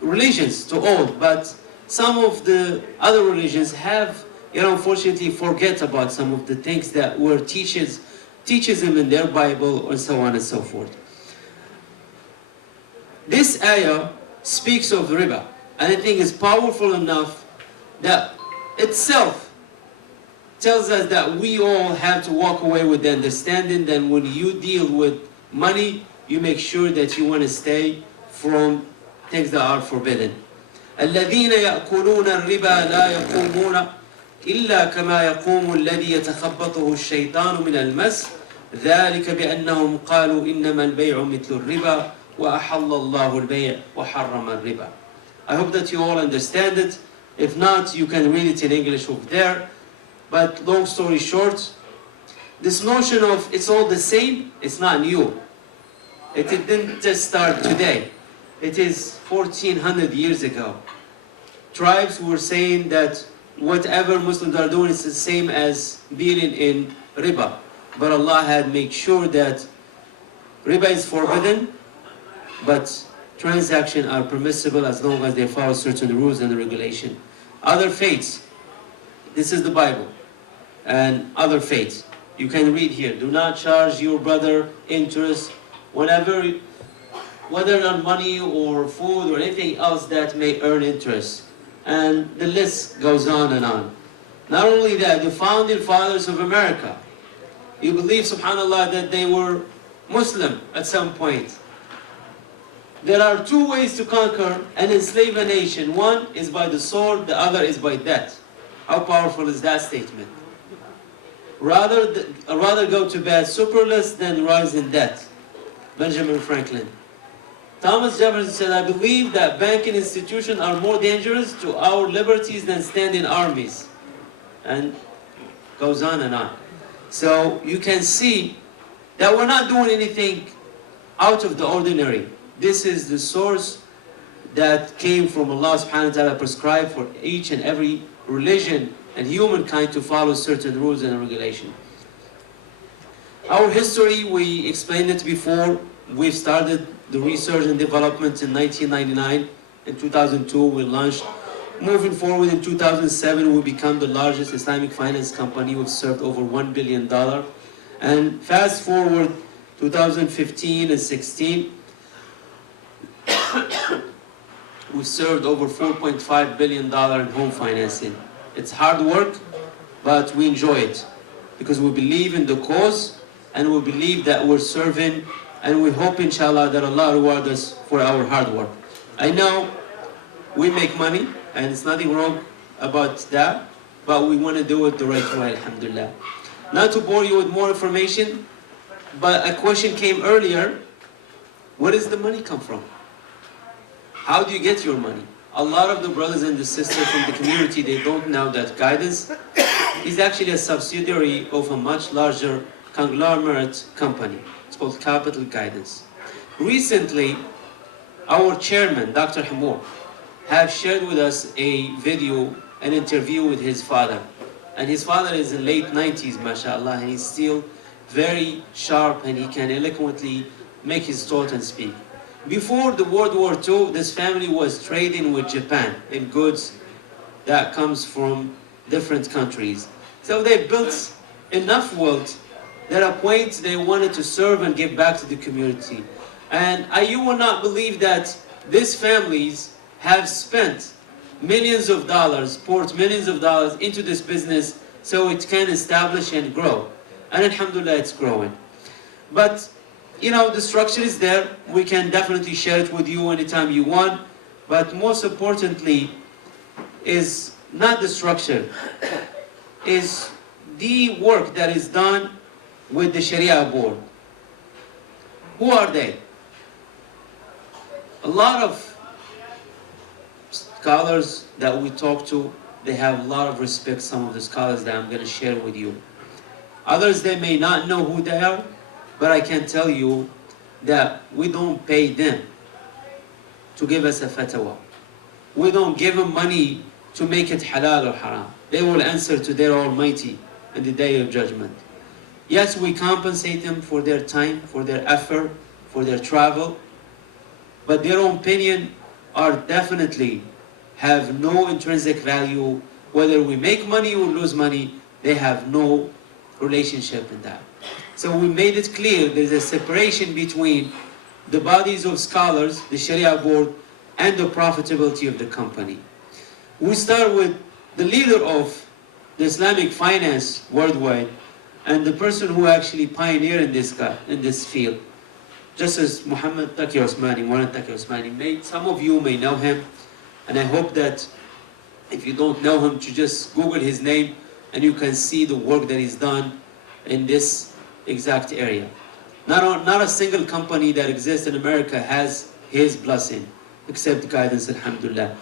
religions to all, but some of the other religions have, unfortunately forget about some of the things that were teaches them in their Bible, and so on and so forth. This ayah speaks of riba, and I think is powerful enough that itself tells us that we all have to walk away with the understanding that when you deal with money, you make sure that you want to stay from things that are forbidden. الذين يأكلون الربا لا يقومون إلا كما يقوم الذي يتخبطه الشيطان من المس ذلك بأنهم قالوا إنما البيع مثل الربا وأحل الله البيع وحرم الربا. I hope that you all understand it. If not, you can read it in English over there. But long story short, this notion of it's all the same, it's not new. It didn't just start today. It is 1400 years ago. Tribes were saying that whatever Muslims are doing is the same as dealing in riba. But Allah had made sure that riba is forbidden, but transactions are permissible as long as they follow certain rules and regulations. Other faiths, this is the Bible, and other faiths. You can read here, do not charge your brother interest whenever, whether on money or food or anything else that may earn interest. And the list goes on and on. Not only that, the founding fathers of America, you believe, subhanAllah, that they were Muslim at some point. There are two ways to conquer and enslave a nation. One is by the sword, the other is by death. How powerful is that statement? rather go to bed superless than rise in debt. Benjamin Franklin. Thomas Jefferson said, I believe that banking institutions are more dangerous to our liberties than standing armies. And goes on and on. So you can see that we're not doing anything out of the ordinary. This is the source that came from Allah subhanahu wa ta'ala prescribed for each and every religion and humankind to follow certain rules and regulations. Our history, we explained it before. We've started the research and development in 1999. In 2002, we launched. Moving forward, in 2007, we become the largest Islamic finance company. We've served over $1 billion. And fast forward, 2015 and 16, we've served over $4.5 billion in home financing. It's hard work, but we enjoy it because we believe in the cause and we believe that we're serving, and we hope, inshallah, that Allah reward us for our hard work. I know we make money, and there's nothing wrong about that, but we want to do it the right way, alhamdulillah. Not to bore you with more information, but a question came earlier: where does the money come from? How do you get your money? A lot of the brothers and the sisters from the community, they don't know that Guidance is actually a subsidiary of a much larger conglomerate company. It's called Capital Guidance. Recently, our chairman, Dr. Hamor, have shared with us a video, an interview with his father. And his father is in late 90s, mashallah, and he's still very sharp and he can eloquently make his thought and speak. Before the World War II, this family was trading with Japan in goods that comes from different countries. So they built enough wealth that at a point they wanted to serve and give back to the community. And you will not believe that these families have spent millions of dollars, poured millions of dollars into this business so it can establish and grow. And alhamdulillah, it's growing. But, you know, the structure is there. We can definitely share it with you anytime you want. But most importantly is not the structure, is the work that is done with the Sharia board. Who are they? A lot of scholars that we talk to, they have a lot of respect, some of the scholars that I'm going to share with you. Others, they may not know who they are, but I can tell you that we don't pay them to give us a fatwa. We don't give them money to make it halal or haram. They will answer to their Almighty in the Day of Judgment. Yes, we compensate them for their time, for their effort, for their travel, but their opinion are definitely have no intrinsic value. Whether we make money or lose money, they have no relationship in that. So we made it clear there's a separation between the bodies of scholars, the Sharia board, and the profitability of the company. We start with the leader of the Islamic finance worldwide, and the person who actually pioneered in this field, Justice Muhammad Taqi Osmani, Maulana Taqi Osmani. Some of you may know him, and I hope that if you don't know him, to just Google his name, and you can see the work that he's done in this exact area. Not a single company that exists in America has his blessing, except Guidance, alhamdulillah.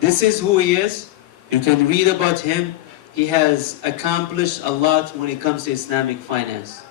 This is who he is. You can read about him. He has accomplished a lot when it comes to Islamic finance.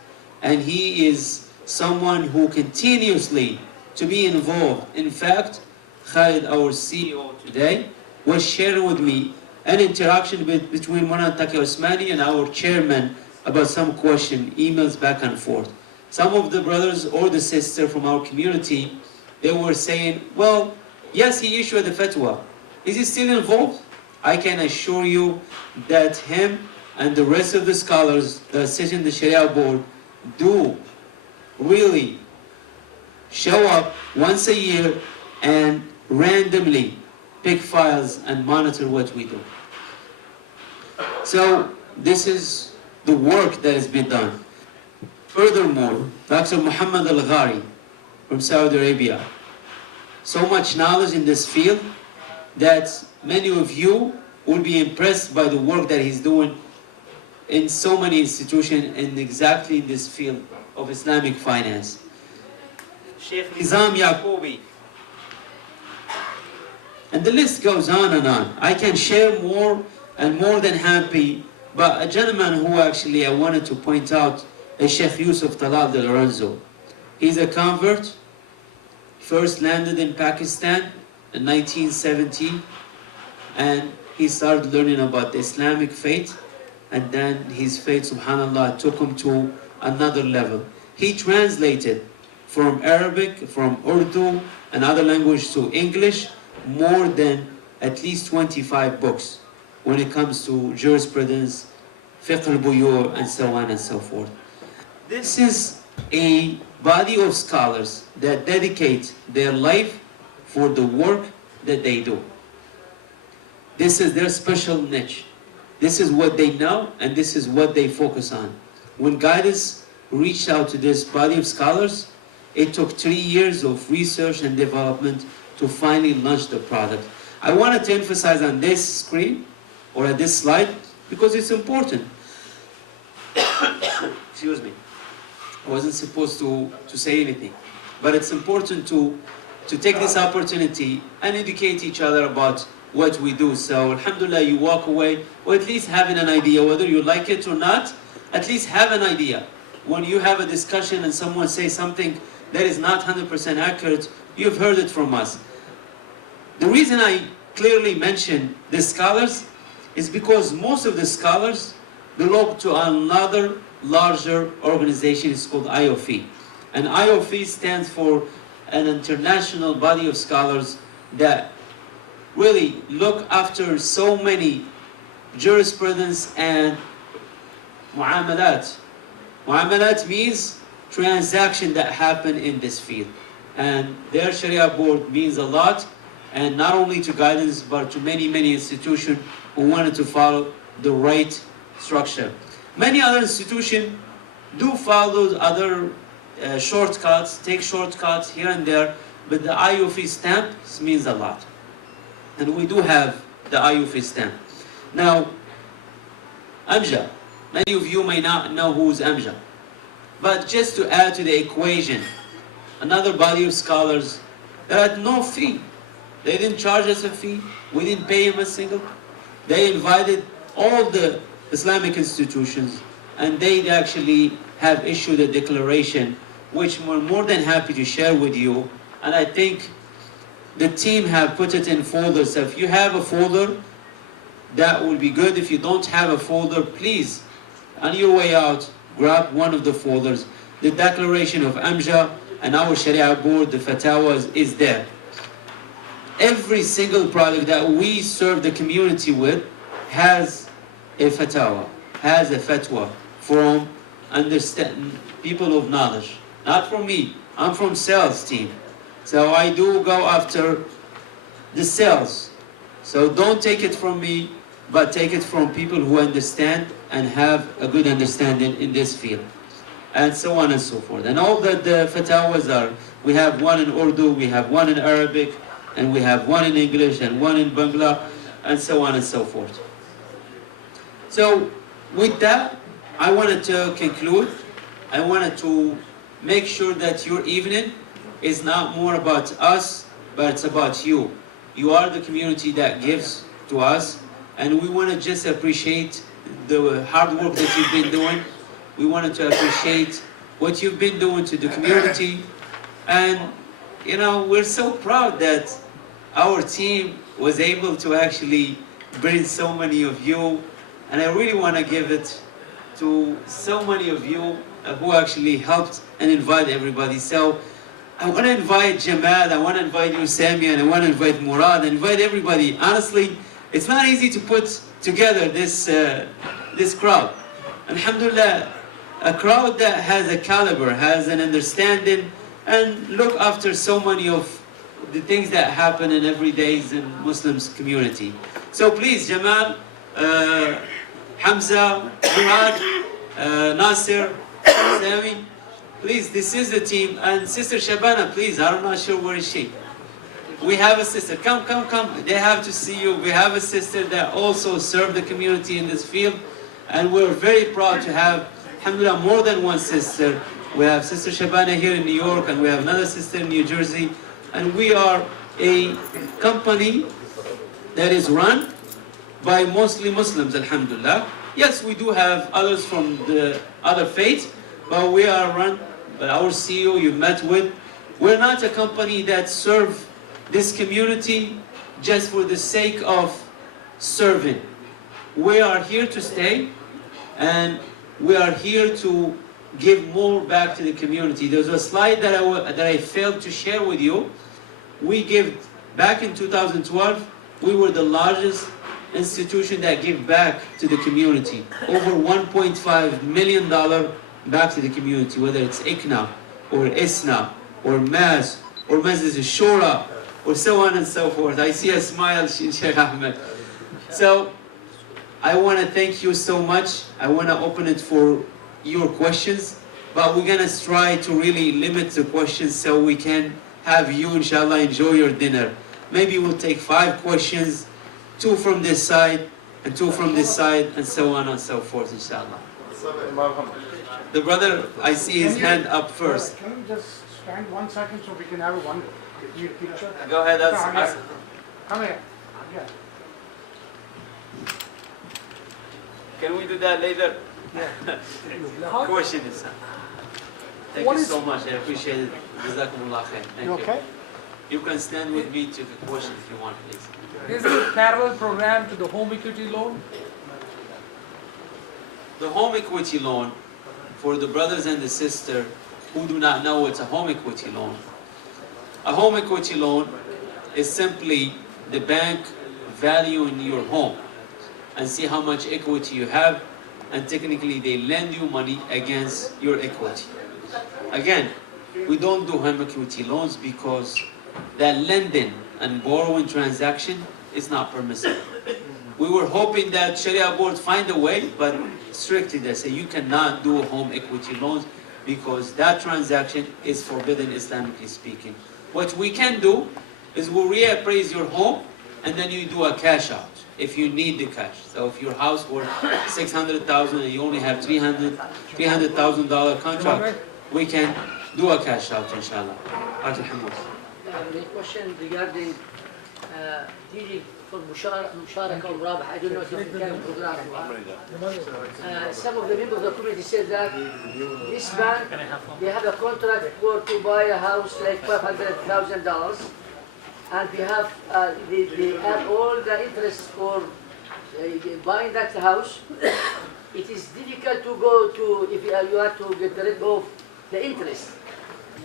And he is someone who continuously to be involved. In fact, Khalid, our CEO today, was sharing with me an interaction between Maulana Taqi Osmani and our chairman about some question, emails back and forth. Some of the brothers or the sisters from our community, they were saying, well, yes, he issued the fatwa. Is he still involved? I can assure you that him and the rest of the scholars that sit in the Sharia board do really show up once a year and randomly pick files and monitor what we do. So this is the work that has been done. Furthermore, Dr. Muhammad Al-Ghari from Saudi Arabia, so much knowledge in this field that many of you will be impressed by the work that he's doing in so many institutions in exactly in this field of Islamic finance. Sheikh Nizam Yaqoubi. And the list goes on and on. I can share more and more than happy, but a gentleman who actually I wanted to point out is Sheikh Yusuf Talal de Lorenzo. He's a convert, first landed in Pakistan in 1970, and he started learning about the Islamic faith, and then his faith, subhanAllah, took him to another level. He translated from Arabic, from Urdu, and other language to English, more than at least 25 books when it comes to jurisprudence, fiqh al-buyur, and so on and so forth. This is a body of scholars that dedicate their life for the work that they do. This is their special niche. This is what they know, and this is what they focus on. When Guidance reached out to this body of scholars, it took 3 years of research and development to finally launch the product. I wanted to emphasize on this screen, or at this slide, because it's important. Excuse me. I wasn't supposed to say anything. But it's important to take this opportunity and educate each other about what we do. So, alhamdulillah, you walk away, or at least having an idea, whether you like it or not, at least have an idea. When you have a discussion and someone says something that is not 100% accurate, you've heard it from us. The reason I clearly mention the scholars is because most of the scholars belong to another larger organization. It's called IOFE. And IOFE stands for an international body of scholars that really look after so many jurisprudence and mu'amalat. Mu'amalat means transaction that happen in this field. And their Sharia board means a lot, and not only to Guidance, but to many, many institutions who wanted to follow the right structure. Many other institutions do follow other shortcuts, take shortcuts here and there, but the IOFE stamp means a lot. And we do have the IOFE stamp. Now, Amja, many of you may not know who's Amja. But just to add to the equation, another body of scholars that had no fee. They didn't charge us a fee. We didn't pay them a single. They invited all the Islamic institutions, and they actually have issued a declaration, which we're more than happy to share with you. And I think the team have put it in folders. So if you have a folder, that will be good. If you don't have a folder, please, on your way out, grab one of the folders. The declaration of Amja and our Sharia board, the fatwas, is there. Every single product that we serve the community with has a fatwa, has a fatwa from people of knowledge. Not from me, I'm from sales team. So I do go after the sales. So don't take it from me, but take it from people who understand and have a good understanding in this field. And so on and so forth. And all that the fatwas are, we have one in Urdu, we have one in Arabic, and we have one in English, and one in Bangla, and so on and so forth. So with that, I wanted to conclude. I wanted to make sure that your evening is not more about us, but it's about you. You are the community that gives to us, and we want to just appreciate the hard work that you've been doing. We wanted to appreciate what you've been doing to the community, and you know, we're so proud that our team was able to actually bring so many of you, and I really want to give it to so many of you who actually helped and invite everybody. So I want to invite Jamal, I want to invite you, Sami, and I want to invite Murad, and invite everybody. Honestly, it's not easy to put together this crowd. Alhamdulillah, a crowd that has a caliber, has an understanding, and look after so many of the things that happen in everydays in Muslims community. So please, Jamal, Hamza, Murad, Nasir, Sami, please, this is the team. And Sister Shabana, please, I'm not sure where is she. We have a sister, come. They have to see you. We have a sister that also served the community in this field. And we're very proud to have, alhamdulillah, more than one sister. We have Sister Shabana here in New York, and we have another sister in New Jersey. And we are a company that is run by mostly Muslims, alhamdulillah. Yes, we do have others from the other faiths, but we are run by our CEO you met with. We're not a company that serve this community just for the sake of serving. We are here to stay, and we are here to give more back to the community. There's a slide that I failed to share with you. We give back in 2012. We were the largest institution that give back to the community. Over $1.5 million back to the community, whether it's ICNA or ISNA or MAS or Masjid al-Shura or so on and so forth. I see a smile, Sheikh Ahmed. So I want to thank you so much. I want to open it for your questions, but we're going to try to really limit the questions so we can have you, inshallah, enjoy your dinner. Maybe we'll take 5 questions, 2 from this side and 2 from this side, and so on and so forth, inshallah. The brother, I see his hand up first. Can you just stand 1 second so we can have one picture? Go ahead, ask. Come here. Yeah. Can we do that later? Yeah. Question is. Thank you so much. I appreciate it. Jazakumullah khair. Thank you. Okay? You can stand with me to the question if you want, please. Is there a parallel program to the home equity loan? The home equity loan, for the brothers and the sisters who do not know what's a home equity loan. A home equity loan is simply the bank valuing your home and see how much equity you have, and technically they lend you money against your equity. Again, we don't do home equity loans because that lending and borrowing transaction is not permissible. We were hoping that Sharia board find a way, but strictly they say you cannot do home equity loans because that transaction is forbidden Islamically speaking. What we can do is we'll reappraise your home and then you do a cash out if you need the cash. So if your house worth $600,000 and you only have $300,000 contract, we can do a cash out, inshallah. The question regarding dealing for Musharaka or Murabaha, I don't know if you can program. Some of the members of the community said that this bank, they have a contract for to buy a house like $500,000, and they have they add all the interest for buying that house. It is difficult to go to if you have to get rid of the interest.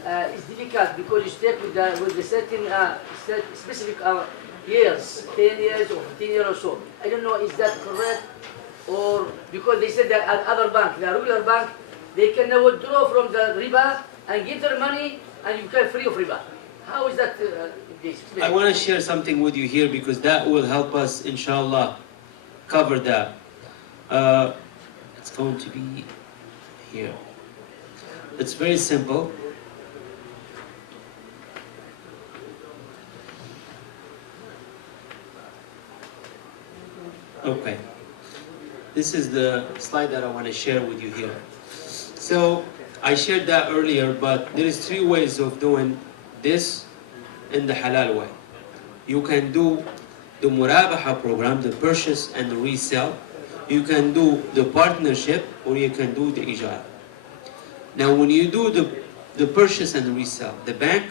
It's difficult because you stay with the certain specific years, 10 years or 15 years or so. I don't know, is that correct? Or because they said that at other bank, the regular bank, they can withdraw from the riba and give their money and you can free of riba. How is that? I want to share something with you here because that will help us, inshallah, cover that. It's going to be here. It's very simple. Okay. This is the slide that I want to share with you here. So I shared that earlier, but there is 3 ways of doing this in the halal way. You can do the Murabaha program, the purchase and the resale. You can do the partnership, or you can do the ijara. Now when you do the purchase and the resale, the bank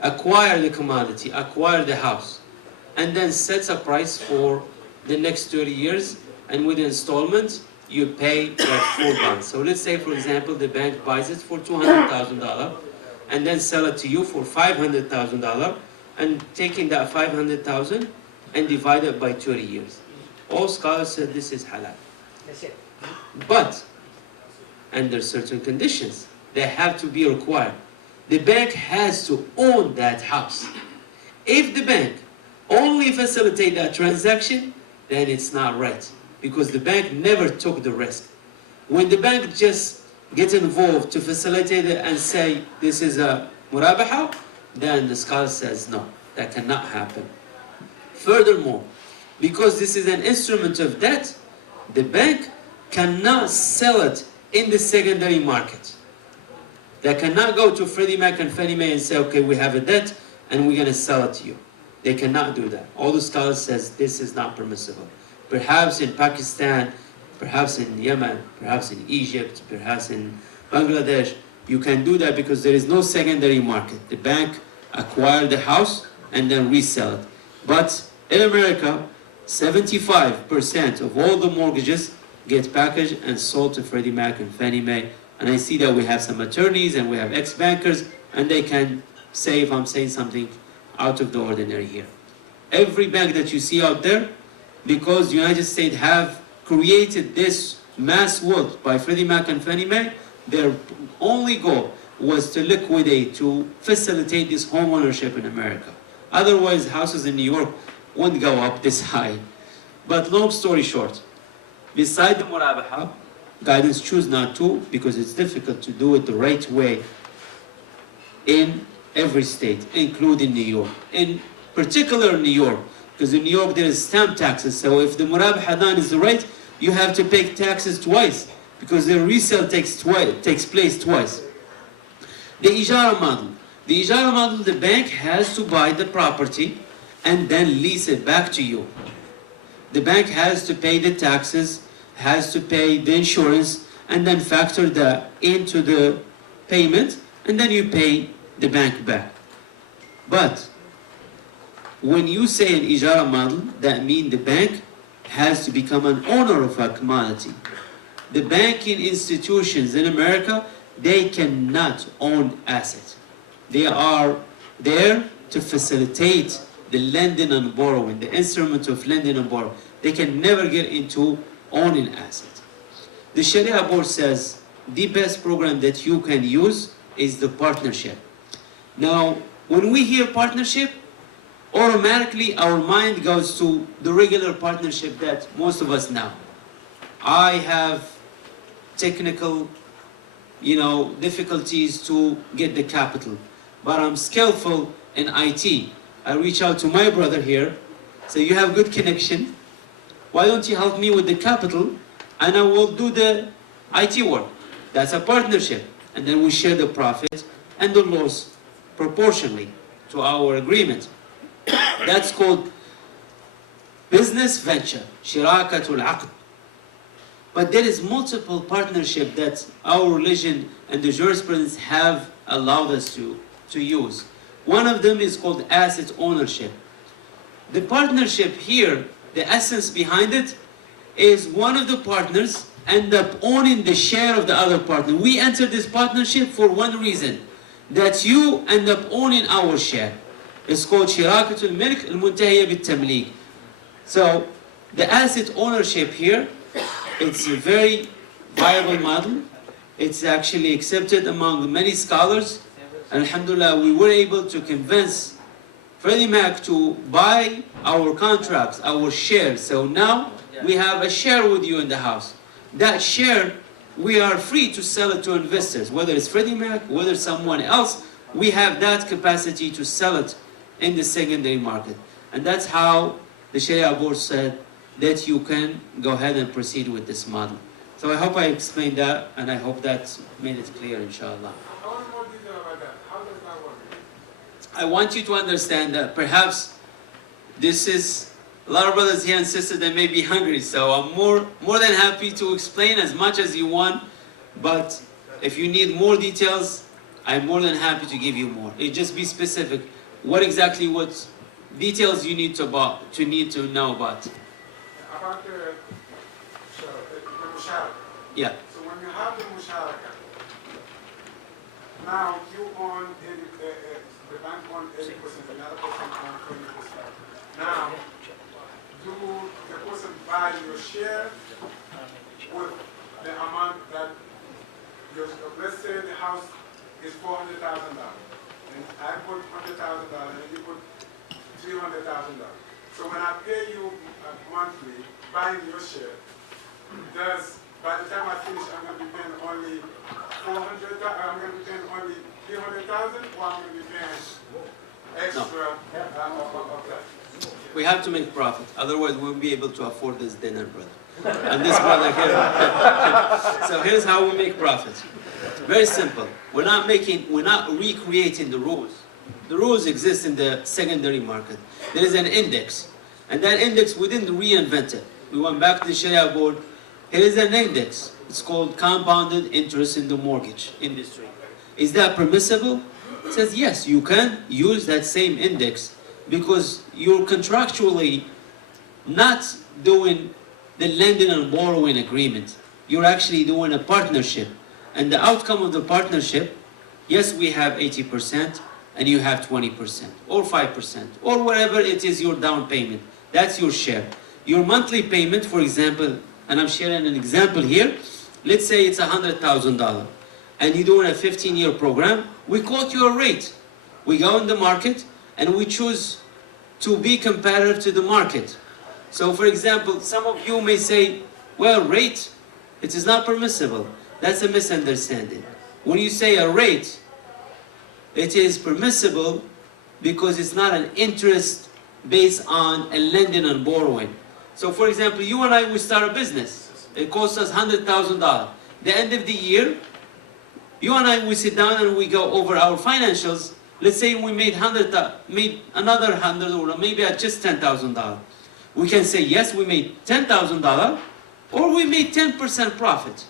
acquire the commodity, acquire the house, and then sets a price for the next 30 years, and with installments, you pay like 4 bonds. So let's say, for example, the bank buys it for $200,000, and then sell it to you for $500,000, and taking that $500,000 and divide it by 30 years. All scholars said this is halal. That's it. But under certain conditions, they have to be required. The bank has to own that house. If the bank only facilitate that transaction, then it's not right, because the bank never took the risk. When the bank just gets involved to facilitate it and say this is a murabaha, then the scholar says no, that cannot happen. Furthermore, because this is an instrument of debt, The bank cannot sell it in the secondary market. They cannot go to Freddie Mac and Fannie Mae and say, okay, we have a debt and we're going to sell it to you. They cannot do that. All the scholars says this is not permissible. Perhaps in Pakistan, perhaps in Yemen, perhaps in Egypt, perhaps in Bangladesh, you can do that because there is no secondary market. The bank acquired the house and then resell it. But in America, 75% of all the mortgages get packaged and sold to Freddie Mac and Fannie Mae. And I see that we have some attorneys and we have ex-bankers, and they can say if I'm saying something out of the ordinary here. Every bank that you see out there, because the United States have created this mass wealth by Freddie Mac and Fannie Mae, their only goal was to liquidate, to facilitate this home ownership in America. Otherwise, houses in New York won't go up this high. But long story short, beside the murabaha, guidance choose not to because it's difficult to do it the right way in every state, including New York. In particular New York, because in New York there is stamp taxes, so if the murabaha done is the right, you have to pay taxes twice, because the resale takes place twice. The ijara model. The ijara model, the bank has to buy the property and then lease it back to you. The bank has to pay the taxes, has to pay the insurance, and then factor that into the payment, and then you pay the bank back. But when you say an ijara model, that means the bank has to become an owner of a commodity. The banking institutions in America, they cannot own assets. They are there to facilitate the lending and borrowing, the instrument of lending and borrowing. They can never get into owning assets. The Sharia board says the best program that you can use is the partnership. Now, when we hear partnership, automatically our mind goes to the regular partnership that most of us know. I have technical, difficulties to get the capital, but I'm skillful in IT. I reach out to my brother here, say, you have good connection, why don't you help me with the capital and I will do the IT work. That's a partnership. And then we share the profit and the loss proportionally to our agreement. That's called business venture, shirakatul aqd. But there is multiple partnership that our religion and the jurisprudence have allowed us to use. One of them is called asset ownership. The partnership here, the essence behind it, is one of the partners end up owning the share of the other partner. We enter this partnership for one reason, that you end up owning our share. It's called shirakatul milk al-muntahiyya bit-tamlik. So the asset ownership here, it's a very viable model. It's actually accepted among many scholars. Alhamdulillah, we were able to convince Freddie Mac to buy our contracts, our shares. So now we have a share with you in the house. That share, we are free to sell it to investors, whether it's Freddie Mac, whether someone else. We have that capacity to sell it in the secondary market. And that's how the Sharia board said that you can go ahead and proceed with this model. So I hope I explained that, and I hope that made it clear, inshallah. I want more detail about that. How does that work? I want you to understand that perhaps this is, a lot of brothers here and sisters that may be hungry, so I'm more than happy to explain as much as you want, but if you need more details, I'm more than happy to give you more. Just be specific. What details you need to know about? About the musharaka. Yeah. So when you have the musharaka, now you own the bank owns 80%, another person owns 20%. Now, do the person buy your share with the amount that let's say the house is $400,000, and I put $100,000 and you put $300,000. So when I pay you monthly, buying your share, by the time I finish, I'm going to be paying only $400,000, I'm going to be paying only $300,000, or I'm going to be paying extra of that? We have to make profit, otherwise we won't be able to afford this dinner, brother. and this brother here. So here's how we make profit. Very simple. We're not recreating the rules. The rules exist in the secondary market. There is an index, and that index we didn't reinvent it. We went back to the Sharia board. Here is an index. It's called compounded interest in the mortgage industry. Is that permissible? It says yes, you can use that same index because you're contractually not doing the lending and borrowing agreement. You're actually doing a partnership. And the outcome of the partnership, yes, we have 80% and you have 20% or 5% or whatever it is your down payment. That's your share. Your monthly payment, for example, and I'm sharing an example here. Let's say it's $100,000 and you're doing a 15-year program. We quote you a rate. We go in the market and we choose to be competitive to the market. So for example, some of you may say, well, rate, it is not permissible. That's a misunderstanding. When you say a rate, it is permissible because it's not an interest based on a lending and borrowing. So for example, you and I, we start a business. It costs us $100,000. The end of the year, you and I, we sit down and we go over our financials. Let's say we made another 100 or maybe at just $10,000. We can say, yes, we made $10,000 or we made 10% profit.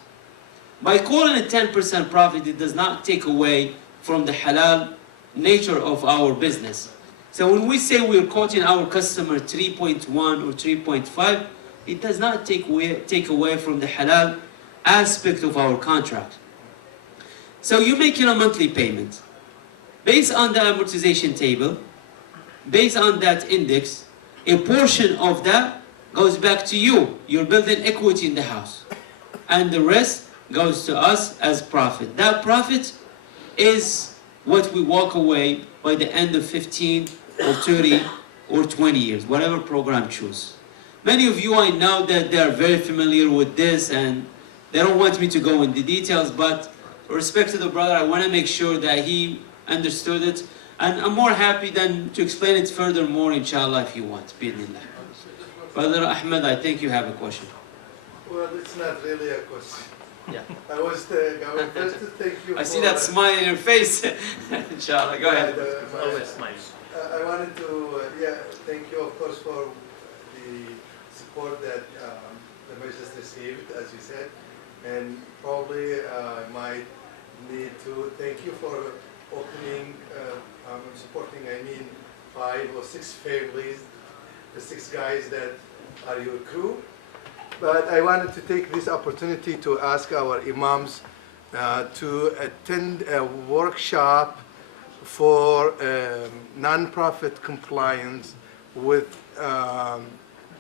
By calling it 10% profit, it does not take away from the halal nature of our business. So when we say we're quoting our customer 3.1 or 3.5, it does not take away from the halal aspect of our contract. So you're making a monthly payment. Based on the amortization table, based on that index, a portion of that goes back to you. You're building equity in the house. And the rest goes to us as profit. That profit is what we walk away by the end of 15 or 30 or 20 years, whatever program choose. Many of you, I know that they are very familiar with this and they don't want me to go into details, but with respect to the brother, I want to make sure that he understood it. And I'm more happy than to explain it furthermore, inshallah, if you want. Bismillah. Brother Ahmed, I think you have a question. Well, it's not really a question. Yeah. I was going first to thank you. I see that smile in your face. Inshallah, go ahead. Always smiling. I wanted to, thank you, of course, for the support that the Majlis received, as you said. And probably I might need to thank you for opening, supporting, 5 or 6 families, the 6 guys that are your crew. But I wanted to take this opportunity to ask our imams to attend a workshop for non-profit compliance with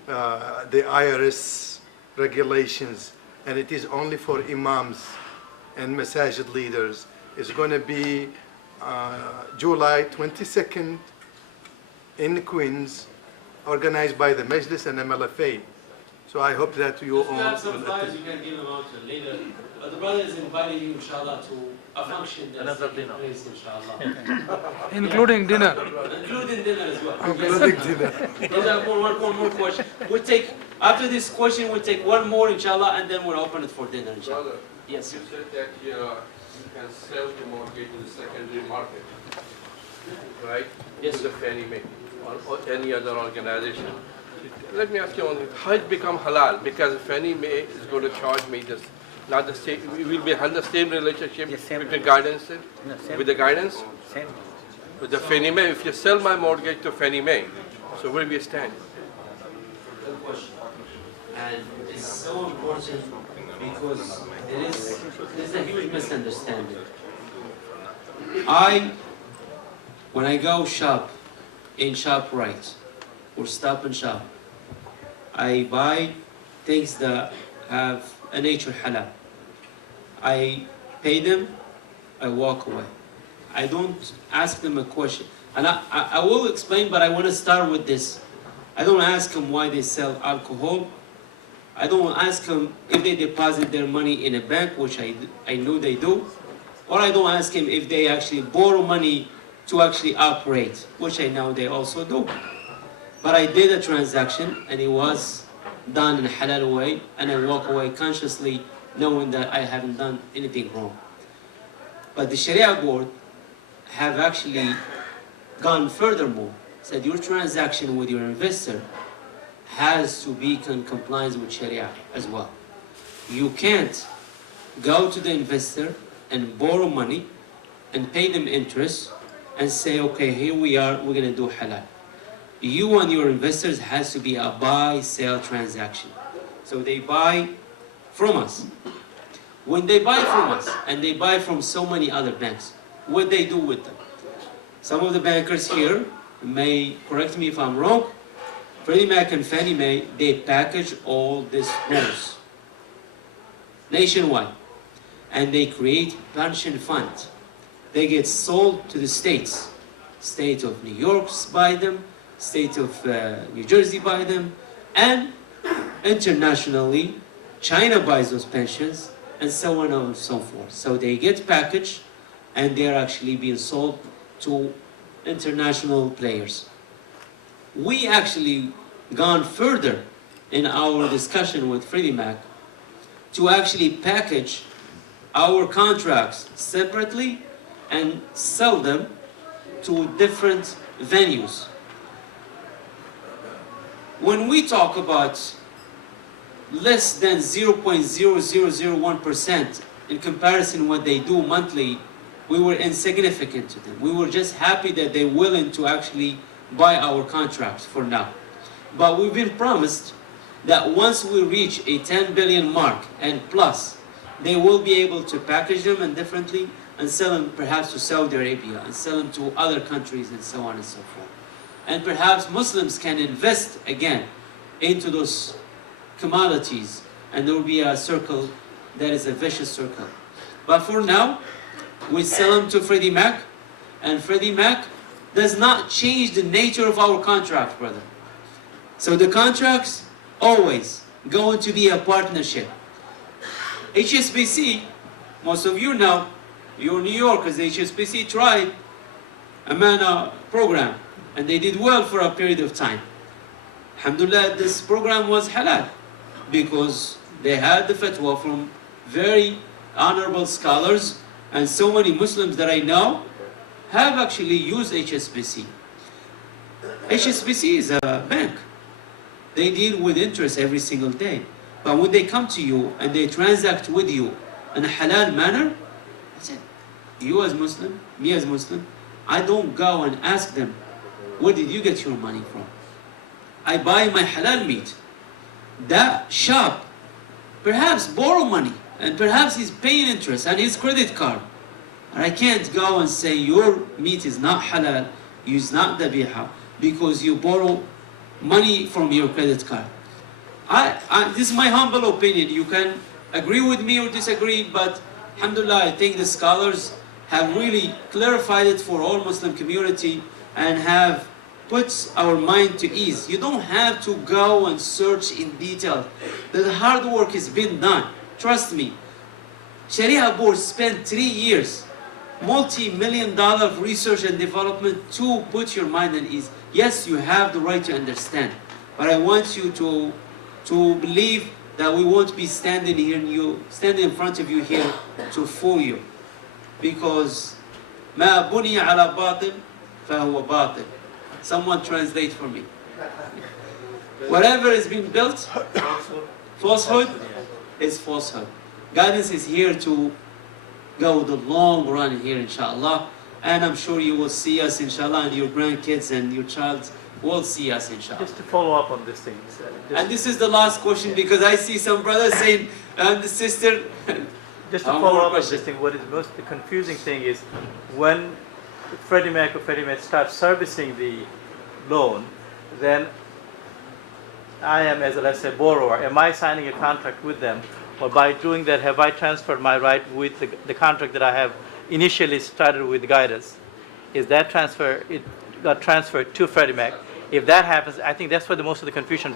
the IRS regulations. And it is only for imams and masajid leaders. It's going to be July 22nd in Queens, organized by the Majlis and MLFA. So I hope that you all... If you have some flyers, you can give them out later. But the brother is inviting you, inshallah, to a function that's taking place, inshallah. Including dinner. Including dinner as well. Including dinner. There's one more question. We'll take, after this question, we'll take one more, inshallah, and then we'll open it for dinner, inshallah. Brother, yes. You said that you can sell the mortgage in the secondary market, right? Yes. To the Fannie Mae or any other organization. Let me ask you one thing. How it become halal? Because Fannie Mae is going to charge me this, not the same. We will be have the same relationship with the guidance, with the guidance, with the Fannie Mae. If you sell my mortgage to Fannie Mae, so where do we stand? Good question. And it's so important because there's a huge misunderstanding. When I go shop in ShopRite or Stop and Shop, I buy things that have a nature halal. I pay them, I walk away. I don't ask them a question. And I will explain, but I want to start with this. I don't ask them why they sell alcohol. I don't ask them if they deposit their money in a bank, which I know they do. Or I don't ask them if they actually borrow money to actually operate, which I know they also do. But I did a transaction and it was done in a halal way, and I walk away consciously knowing that I haven't done anything wrong. But the Sharia board have actually gone furthermore, said your transaction with your investor has to be in compliance with Sharia as well. You can't go to the investor and borrow money and pay them interest and say, okay, here we are, we're going to do halal. You and your investors has to be a buy-sell transaction. So they buy from us. When they buy from us, and they buy from so many other banks, what they do with them? Some of the bankers here may correct me if I'm wrong. Freddie Mac and Fannie Mae, they package all these loans nationwide, and they create pension funds. They get sold to the states. State of New York buy them, state of New Jersey buy them, and internationally, China buys those pensions, and so on and so forth. So they get packaged, and they are actually being sold to international players. We actually gone further in our discussion with Freddie Mac to actually package our contracts separately and sell them to different venues. When we talk about less than 0.0001% in comparison what they do monthly, we were insignificant to them. We were just happy that they're willing to actually buy our contracts for now. But we've been promised that once we reach a 10 billion mark and plus, they will be able to package them and differently and sell them perhaps to Saudi Arabia and sell them to other countries and so on and so forth. And perhaps Muslims can invest again into those commodities, and there will be a circle that is a vicious circle. But for now, we sell them to Freddie Mac, and Freddie Mac does not change the nature of our contract, brother. So the contracts always going to be a partnership. HSBC, most of you know, you're New Yorkers, HSBC tried a MANA program, and they did well for a period of time. Alhamdulillah, this program was halal, because they had the fatwa from very honorable scholars, and so many Muslims that I know have actually used HSBC. HSBC is a bank. They deal with interest every single day. But when they come to you and they transact with you in a halal manner, that's it. You as Muslim, me as Muslim, I don't go and ask them, where did you get your money from? I buy my halal meat. That shop perhaps borrow money, and perhaps he's paying interest on his credit card. And I can't go and say your meat is not halal, it's not dabiha, because you borrow money from your credit card. This is my humble opinion. You can agree with me or disagree, but alhamdulillah, I think the scholars have really clarified it for all Muslim community and have put our mind to ease. You don't have to go and search in detail. The hard work has been done. Trust me. Sharia board spent 3 years, multi-million-dollar research and development to put your mind at ease. Yes, you have the right to understand, but I want you to believe that we won't be standing in front of you here to fool you, because ما بني على باطل فهو باطل. Someone translate for me. Whatever has been built, falsehood is falsehood. Guidance is here to go the long run here, inshallah. And I'm sure you will see us, inshallah, and your grandkids and your child will see us, inshallah. Just to follow up on this thing. And this is the last question, because I see some brothers saying, and the sister. Just to follow up on this thing, what is most the confusing thing is when Freddie Mac or Freddie Mac starts servicing the loan, then I am, as a, let's say, borrower, am I signing a contract with them, or by doing that have I transferred my right with the contract that I have initially started with guidance? Is that transfer, it got transferred to Freddie Mac? If that happens, I think that's where most of the confusion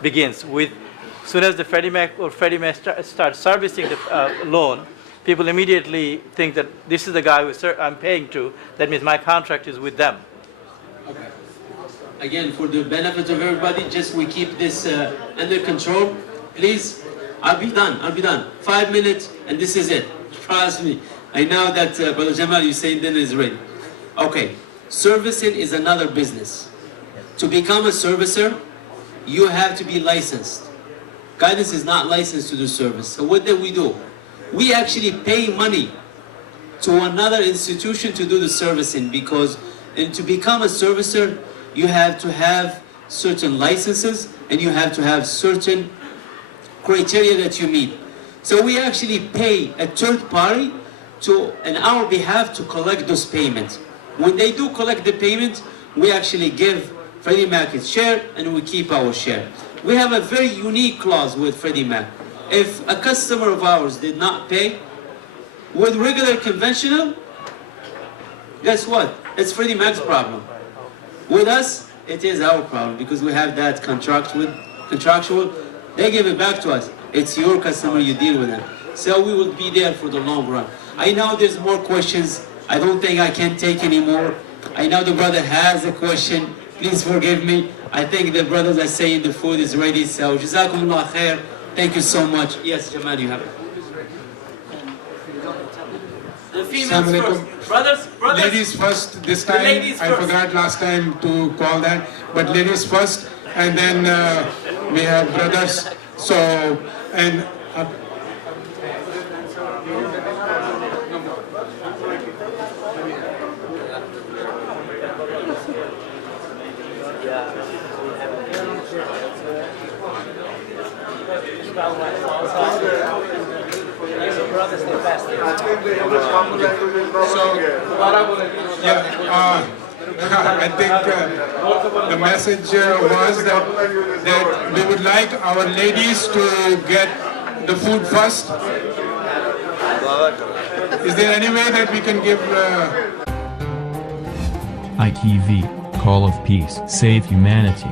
begins with. As soon as the Freddie Mac or Freddie Mac starts servicing the loan, people immediately think that this is the guy who I'm paying to. That means my contract is with them. Okay. again, for the benefit of everybody, just we keep this under control. Please, I'll be done. 5 minutes, and this is it. Trust me. I know that, Brother Jamal, you say dinner is ready. Okay, servicing is another business. To become a servicer, you have to be licensed. Guidance is not licensed to do service. So what do? We actually pay money to another institution to do the servicing, because to become a servicer, you have to have certain licenses and you have to have certain criteria that you meet. So we actually pay a third party on our behalf to collect those payments. When they do collect the payment, we actually give Freddie Mac its share and we keep our share. We have a very unique clause with Freddie Mac. If a customer of ours did not pay with regular conventional, guess what? It's Freddie Mac's problem. With us, it is our problem, because we have that contractual. They give it back to us. It's your customer, you deal with them. So we will be there for the long run. I know there's more questions. I don't think I can take any more. I know the brother has a question. Please forgive me. I think the brothers are saying the food is ready. So Jazakumullah khair. Thank you so much. Yes, Jamal, you have it. The females first. Brothers. Ladies first this time. I forgot last time to call that. But ladies first, and then we have brothers. So, and... I think the message was that we would like our ladies to get the food first. Is there any way that we can give... ITV, Call of Peace, Save Humanity.